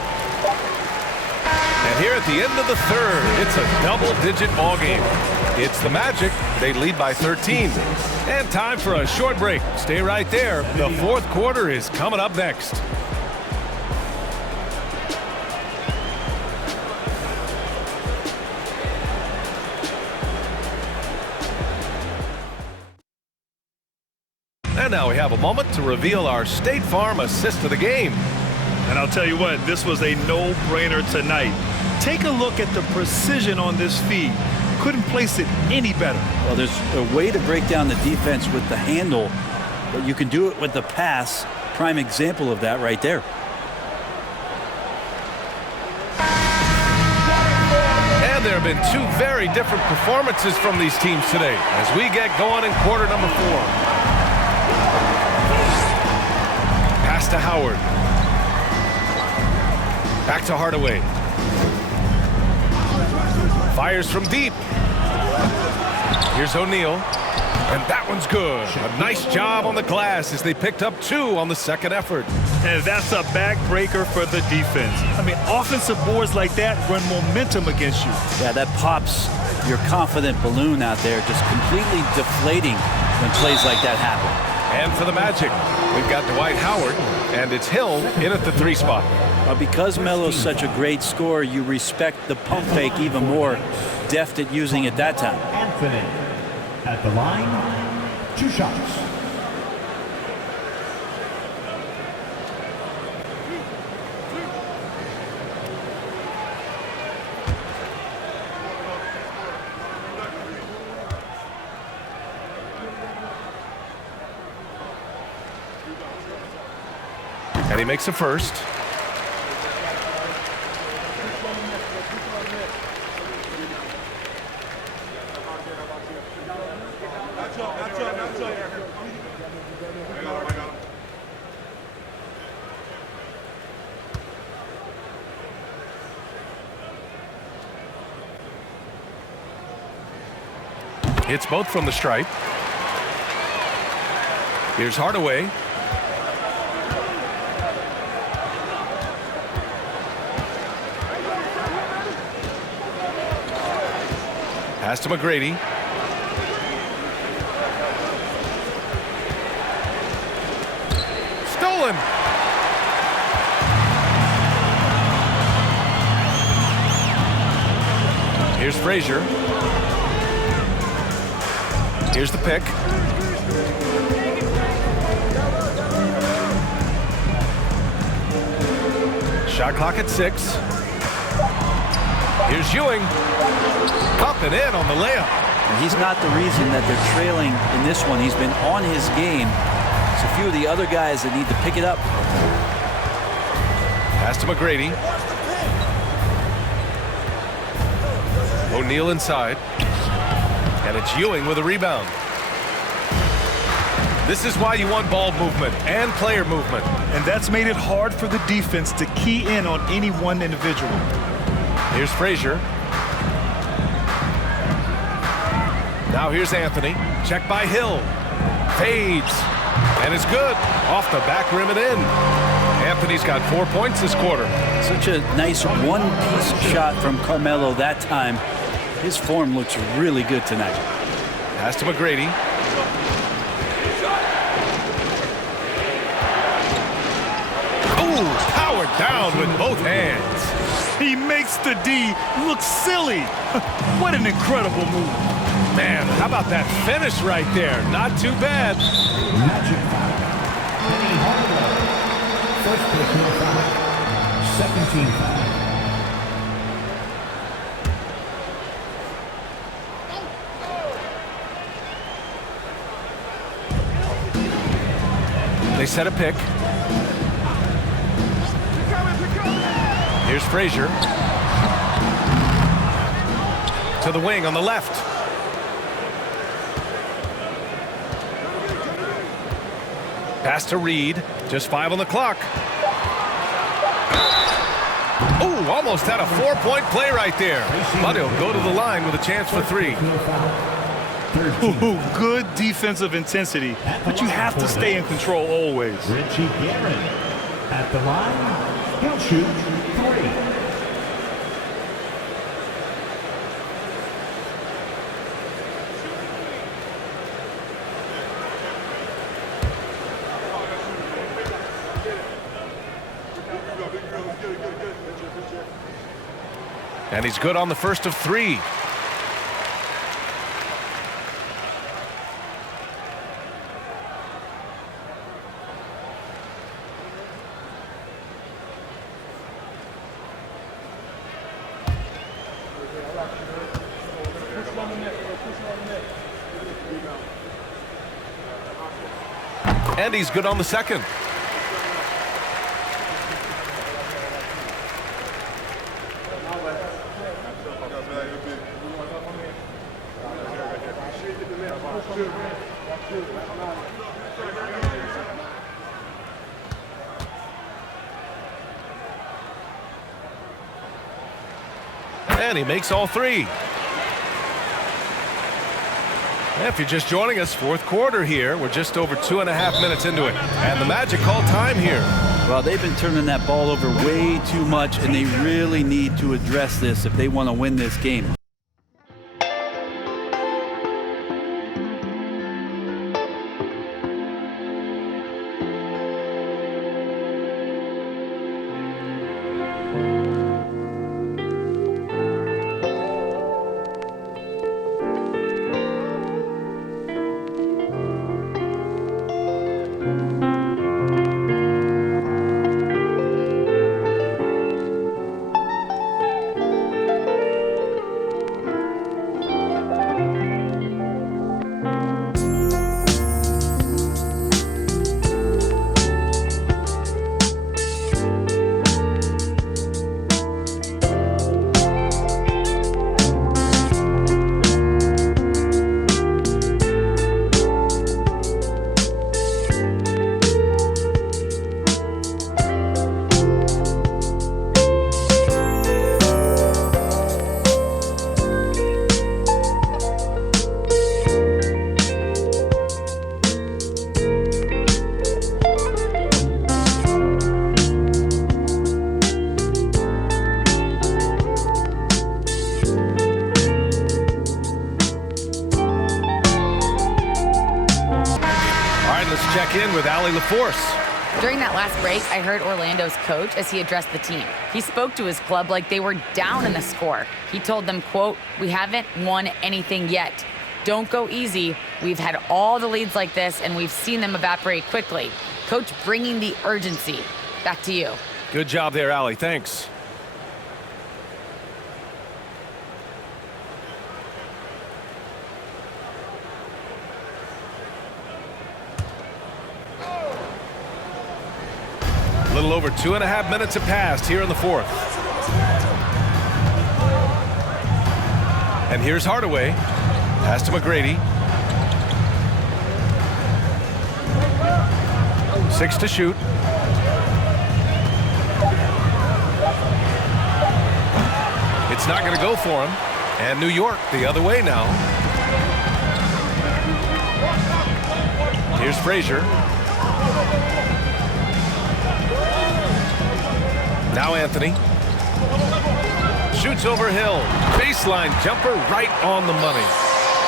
And here at the end of the third, it's a double-digit ball game. It's the Magic. They lead by 13. And time for a short break. Stay right there. The fourth quarter is coming up next. And now we have a moment to reveal our State Farm assist of the game. And I'll tell you what, this was a no-brainer tonight. Take a look at the precision on this feed. Couldn't place it any better. Well, there's a way to break down the defense with the handle, but you can do it with the pass. Prime example of that right there. And there have been two very different performances from these teams today as we get going in quarter number 4. Pass to Howard. Back to Hardaway. Fires from deep. Here's O'Neal. And that one's good. A nice job on the glass as they picked up 2 on the second effort. And that's a backbreaker for the defense. I mean, offensive boards like that run momentum against you. Yeah, that pops your confident balloon out there, just completely deflating when plays like that happen. And for the Magic, we've got Dwight Howard, and it's Hill in at the 3 spot. Because Melo's such a great scorer, you respect the pump fake even more, deft at using it that time. Anthony at the line, 2 shots. And he makes a first. Hits both from the stripe. Here's Hardaway. Pass to McGrady. Stolen. Here's Frazier. Here's the pick. Shot clock at 6. Here's Ewing. Up and in on the layup. And he's not the reason that they're trailing in this one. He's been on his game. It's a few of the other guys that need to pick it up. Pass to McGrady. O'Neal inside. And it's Ewing with a rebound. This is why you want ball movement and player movement. And that's made it hard for the defense to key in on any one individual. Here's Frazier. Now here's Anthony. Check by Hill. Fades. And it's good. Off the back rim and in. Anthony's got 4 points this quarter. Such a nice one-piece shot from Carmelo that time. His form looks really good tonight. Pass to McGrady. Ooh, powered down with both hands. He makes the D look silly. What an incredible move. Man, how about that finish right there? Not too bad. Magic foul. Penny Hardaway. First personal foul. Second team foul. They set a pick. Here's Frazier. To the wing on the left. Pass to Reed. Just 5 on the clock. Ooh, almost had a 4-point play right there. But he'll go to the line with a chance for 3. Ooh, good defensive intensity, but you have to stay in control always. Richie Garrett at the line. He'll shoot 3. And he's good on the first of 3. And he's good on the second. And he makes all 3. If you're just joining us, fourth quarter here. We're just over 2.5 minutes into it. And the Magic call time here. Well, they've been turning that ball over way too much, and they really need to address this if they want to win this game. Check in with Allie LaForce. During that last break, I heard Orlando's coach as he addressed the team. He spoke to his club like they were down in the score. He told them, quote, "We haven't won anything yet. Don't go easy. We've had all the leads like this, and we've seen them evaporate quickly." Coach bringing the urgency. Back to you. Good job there, Allie. Thanks. A little over 2.5 minutes have passed here in the fourth. And here's Hardaway. Pass to McGrady. 6 to shoot. It's not going to go for him. And New York the other way now. Here's Frazier. Now Anthony. Shoots over Hill. Baseline jumper right on the money.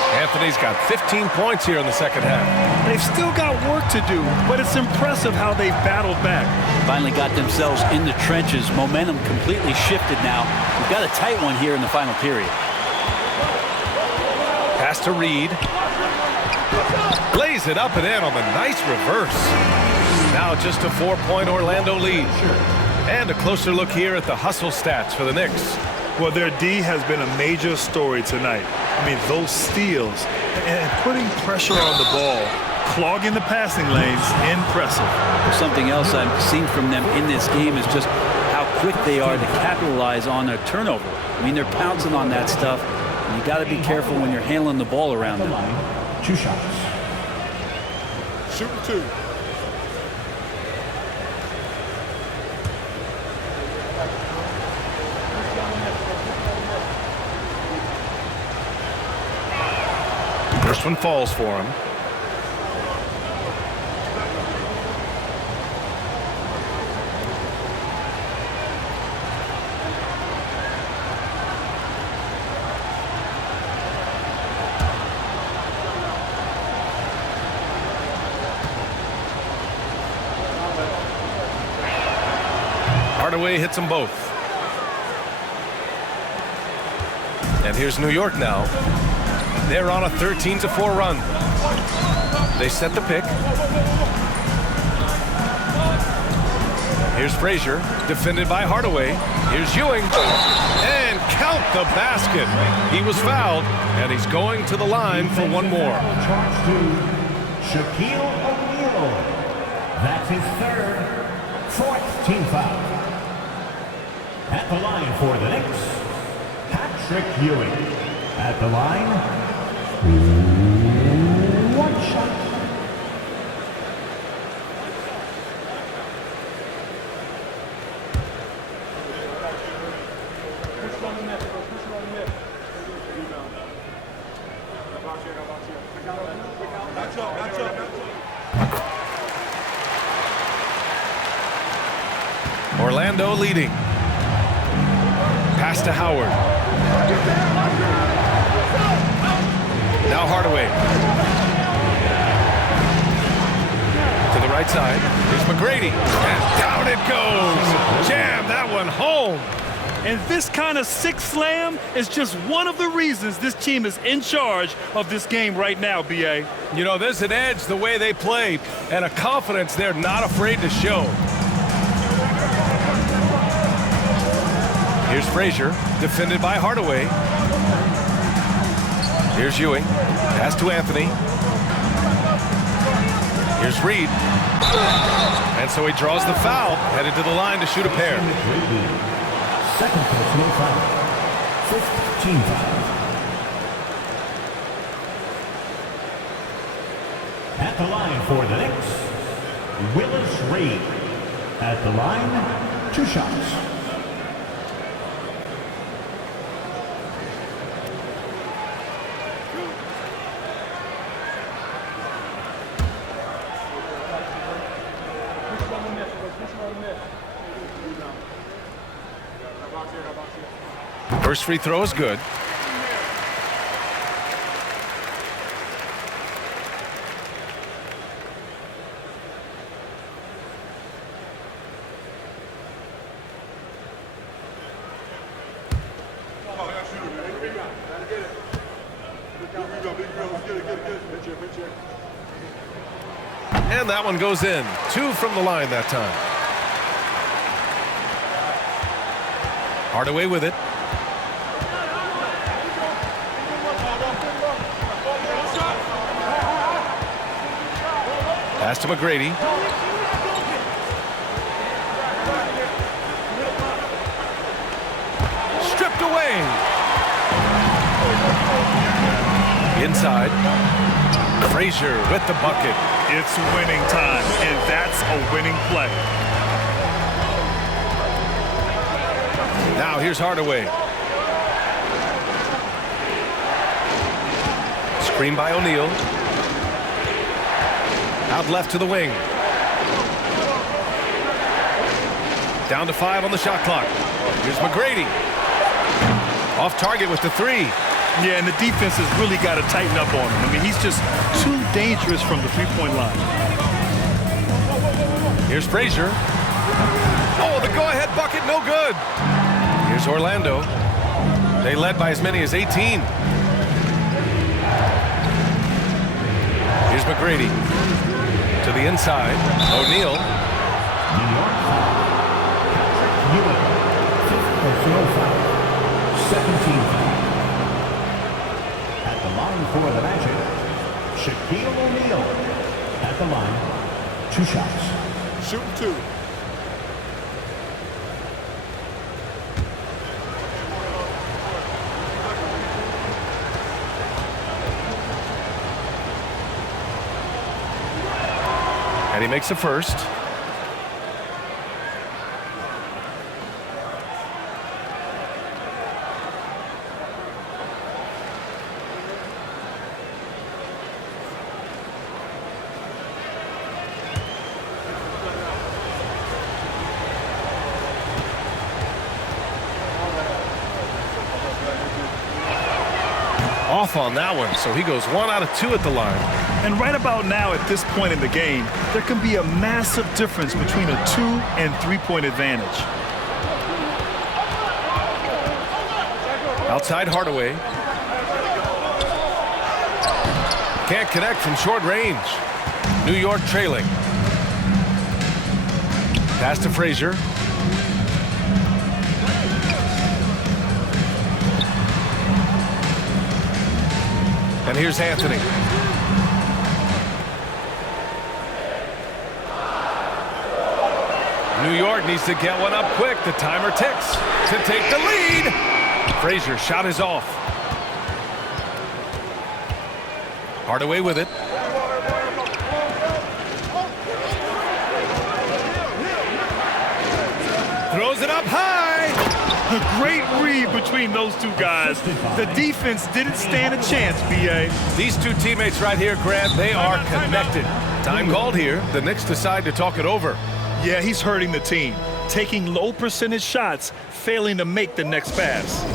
Anthony's got 15 points here in the second half. They've still got work to do, but it's impressive how they've battled back. Finally got themselves in the trenches. Momentum completely shifted now. We've got a tight one here in the final period. Pass to Reed. Lays it up and in on the nice reverse. Now just a 4-point Orlando lead. And a closer look here at the hustle stats for the Knicks. Well, their D has been a major story tonight. I mean, those steals and putting pressure on the ball, clogging the passing lanes, impressive. Something else I've seen from them in this game is just how quick they are to capitalize on their turnover. I mean, they're pouncing on that stuff. And you got to be careful when you're handling the ball around them. 2 shots. Shooting 2. First one falls for him. Hardaway hits them both. And here's New York now. They're on a 13-4 run. They set the pick. Here's Frazier, defended by Hardaway. Here's Ewing, and count the basket. He was fouled, and he's going to the line for one more. Charge to Shaquille O'Neal. That's his 4th team foul. At the line for the Knicks, Patrick Ewing. At the line, 1 shot. Orlando leading. Pass to Howard. Now Hardaway. To the right side. Here's McGrady. And down it goes. Jam that one home. And this kind of sick slam is just one of the reasons this team is in charge of this game right now, B.A. You know, there's an edge the way they play and a confidence they're not afraid to show. Here's Frazier, defended by Hardaway. Here's Ewing. Pass to Anthony. Here's Reed. And so he draws the foul, headed to the line to shoot a pair. Second personal foul. 5th team foul. At the line for the Knicks, Willis Reed. At the line, 2 shots. First free throw is good. And that one goes in. 2 from the line that time. Hardaway with it. Pass to McGrady. Stripped away. inside. Frazier with the bucket. It's winning time, and that's a winning play. Now here's Hardaway. Screen by O'Neal. Out left to the wing. Down to 5 on the shot clock. Here's McGrady. Off target with the 3. Yeah, and the defense has really got to tighten up on him. I mean, he's just too dangerous from the three-point line. Here's Frazier. Oh, the go-ahead bucket, no good. Here's Orlando. They led by as many as 18. Here's McGrady. To the inside. O'Neal. New York foul. Ewing, 5th personal foul. 17 foul. At the line for the Magic, Shaquille O'Neal. At the line, 2 shots. Shooting 2. And he makes the first. Off on that one, so he goes 1 out of 2 at the line. And right about now, at this point in the game, there can be a massive difference between a 2- and 3-point advantage. Outside Hardaway. Can't connect from short range. New York trailing. Pass to Frazier. And here's Anthony. New York needs to get one up quick. The timer ticks to take the lead. Frazier shot is off. Hardaway with it. Throws it up high. A great read between those two guys. The defense didn't stand a chance, B.A. These two teammates right here, Grant, they are connected. Time called here. The Knicks decide to talk it over. Yeah, he's hurting the team. Taking low percentage shots, failing to make the next pass.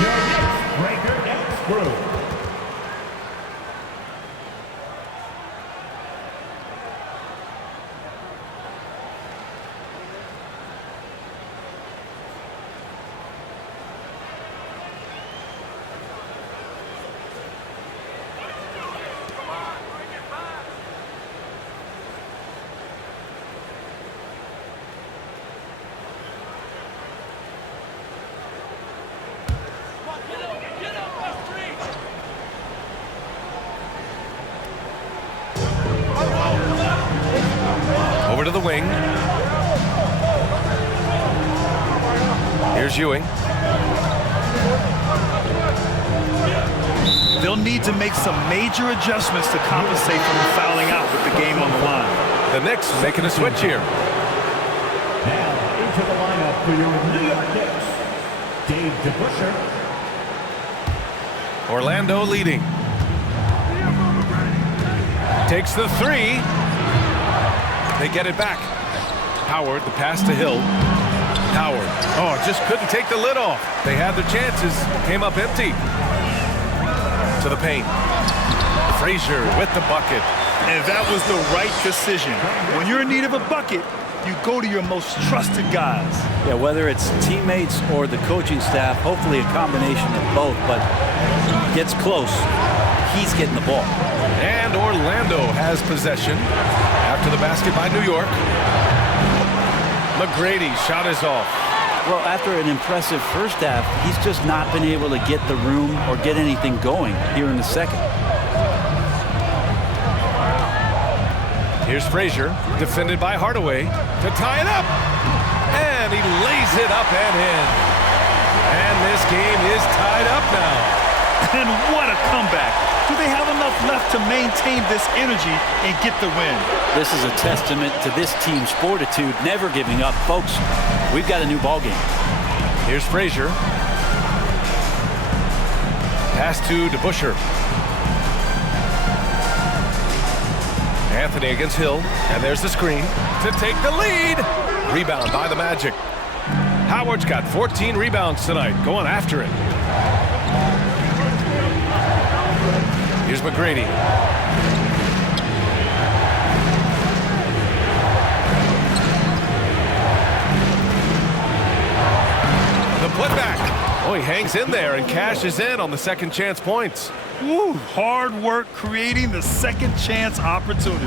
Your next breaker gets through. Over to the wing. Here's Ewing. need to make some major adjustments to compensate for them fouling out with the game on the line. The Knicks making a switch here. Now into the lineup for your New York Knicks, Dave DeBusschere. Orlando leading. Takes the three. They get it back. Howard, the pass to Hill. Howard. Oh, just couldn't take the lid off. They had their chances. Came up empty. To the paint. Frazier with the bucket. And that was the right decision. When you're in need of a bucket, you go to your most trusted guys. Yeah, whether it's teammates or the coaching staff, hopefully a combination of both, but gets close. He's getting the ball. And Orlando has possession after the basket by New York. McGrady shot is off. Well, after an impressive first half, he's just not been able to get the room or get anything going here in the second. Here's Frazier, defended by Hardaway, to tie it up. And he lays it up and in. And this game is tied up now. And what a comeback. Do they have enough left to maintain this energy and get the win? This is a testament to this team's fortitude, never giving up. Folks, we've got a new ball game. Here's Frazier. Pass to DeBusschere. Anthony against Hill, and there's the screen to take the lead. Rebound by the Magic. Howard's got 14 rebounds tonight, going after it. Here's McGrady. The putback. Oh, he hangs in there and cashes in on the second chance points. Woo, hard work creating the second chance opportunity.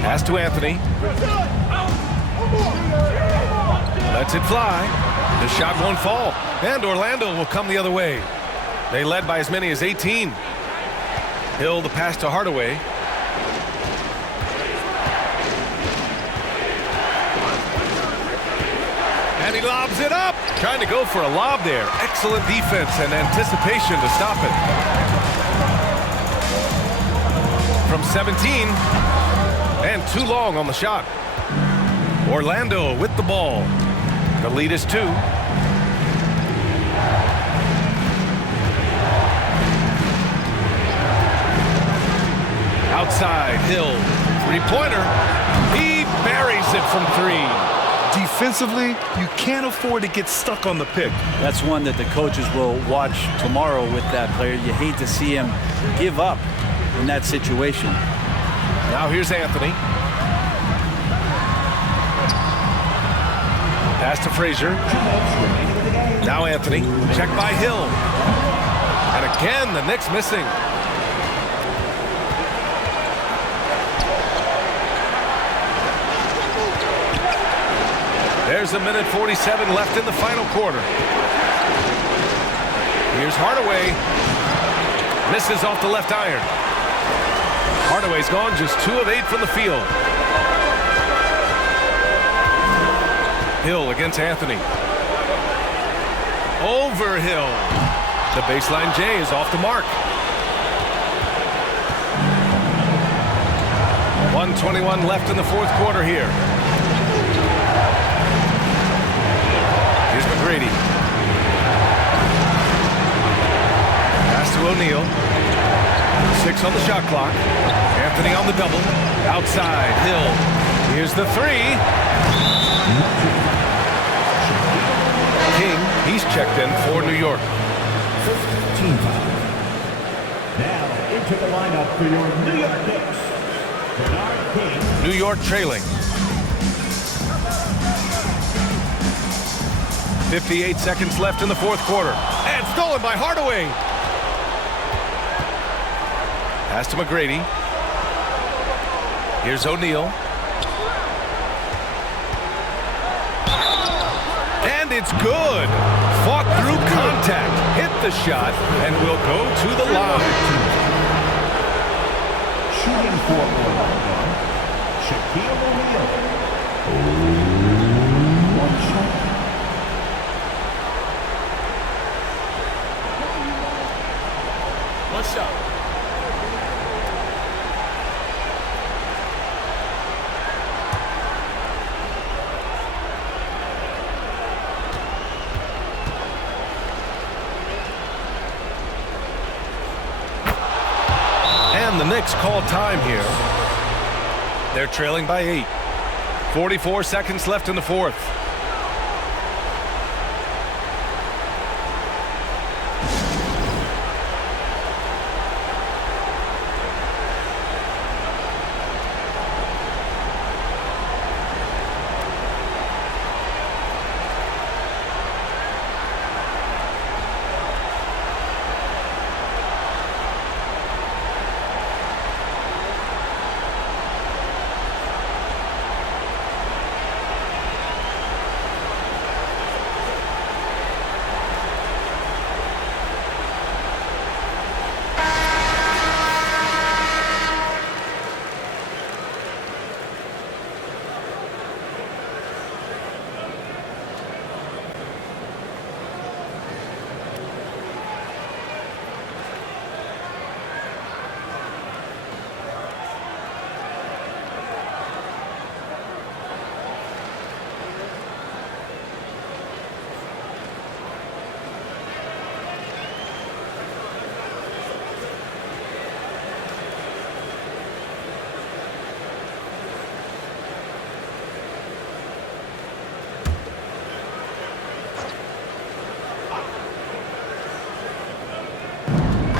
Pass to Anthony. Lets it fly. The shot won't fall. And Orlando will come the other way. They led by as many as 18. Hill, the pass to Hardaway. And he lobs it up. Trying to go for a lob there. Excellent defense and anticipation to stop it. From 17. And too long on the shot. Orlando with the ball. The lead is 2. Outside, Hill, three-pointer. He buries it from 3. Defensively, you can't afford to get stuck on the pick. That's one that the coaches will watch tomorrow with that player. You hate to see him give up in that situation. Now here's Anthony. Pass to Frazier. Now Anthony. Check by Hill. And again, the Knicks missing. There's a minute 47 left in the final quarter. Here's Hardaway. Misses off the left iron. Hardaway's gone just 2 of 8 from the field. Hill against Anthony. Over Hill. The baseline J is off the mark. 1:21 left in the fourth quarter here. Here's McGrady. Pass to O'Neal. 6 on the shot clock. Anthony on the double. Outside, Hill. Here's the 3. King, he's checked in for New York. First team foul. Now into the lineup for your New York Knicks, Bernard King. New York trailing. 58 seconds left in the fourth quarter. And stolen by Hardaway. Pass to McGrady. Here's O'Neal. And it's good. Fought through contact. Hit the shot and will go to the line. Shooting for Orlando, Shaquille O'Neal. One shot. shot. And the Knicks call time here. They're trailing by 8. 44 seconds left in the fourth.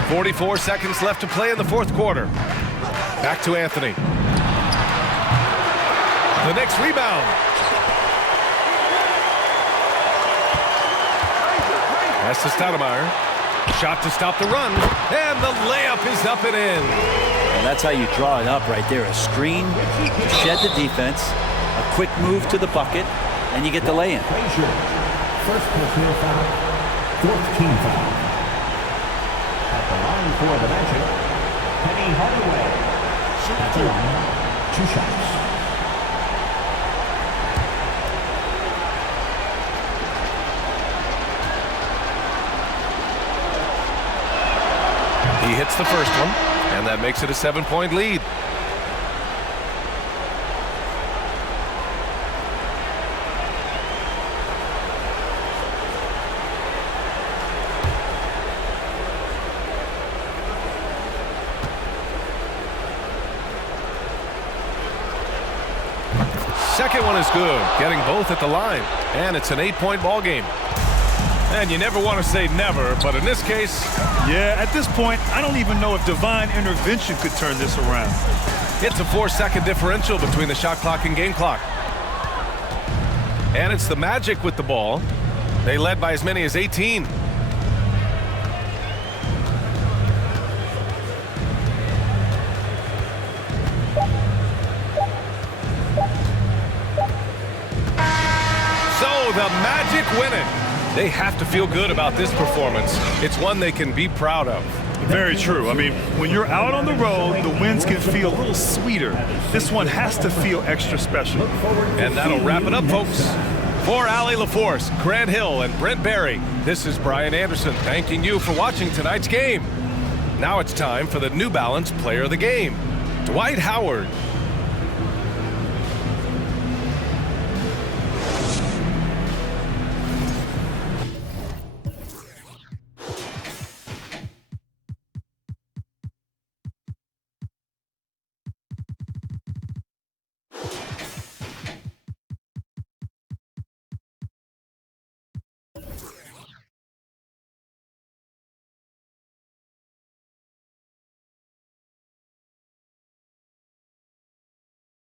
.44 seconds left to play in the fourth quarter. Back to Anthony. The Knicks rebound. Pass to Amar'e. Shot to stop the run. And the layup is up and in. And that's how you draw it up right there. A screen, shed the defense, a quick move to the bucket, and you get the lay-in. First personal foul. Fourth team foul. At the line for the Magic, Penny Hardaway. At the line, 2 shots. He hits the first one, and that makes it a 7-point lead. Second one is good, getting both at the line, and it's an 8-point ball game. And you never want to say never, but in this case, yeah, at this point, I don't even know if divine intervention could turn this around. it's a 4-second differential between the shot clock and game clock. And it's the Magic with the ball. They led by as many as 18. The Magic win it. They have to feel good about this performance. It's one they can be proud of. Very true. I mean, when you're out on the road, the wins can feel a little sweeter. This one has to feel extra special. And that'll wrap it up, folks. For Allie LaForce, Grant Hill, and Brent Barry, this is Brian Anderson thanking you for watching tonight's game. Now it's time for the New Balance Player of the Game. Dwight Howard.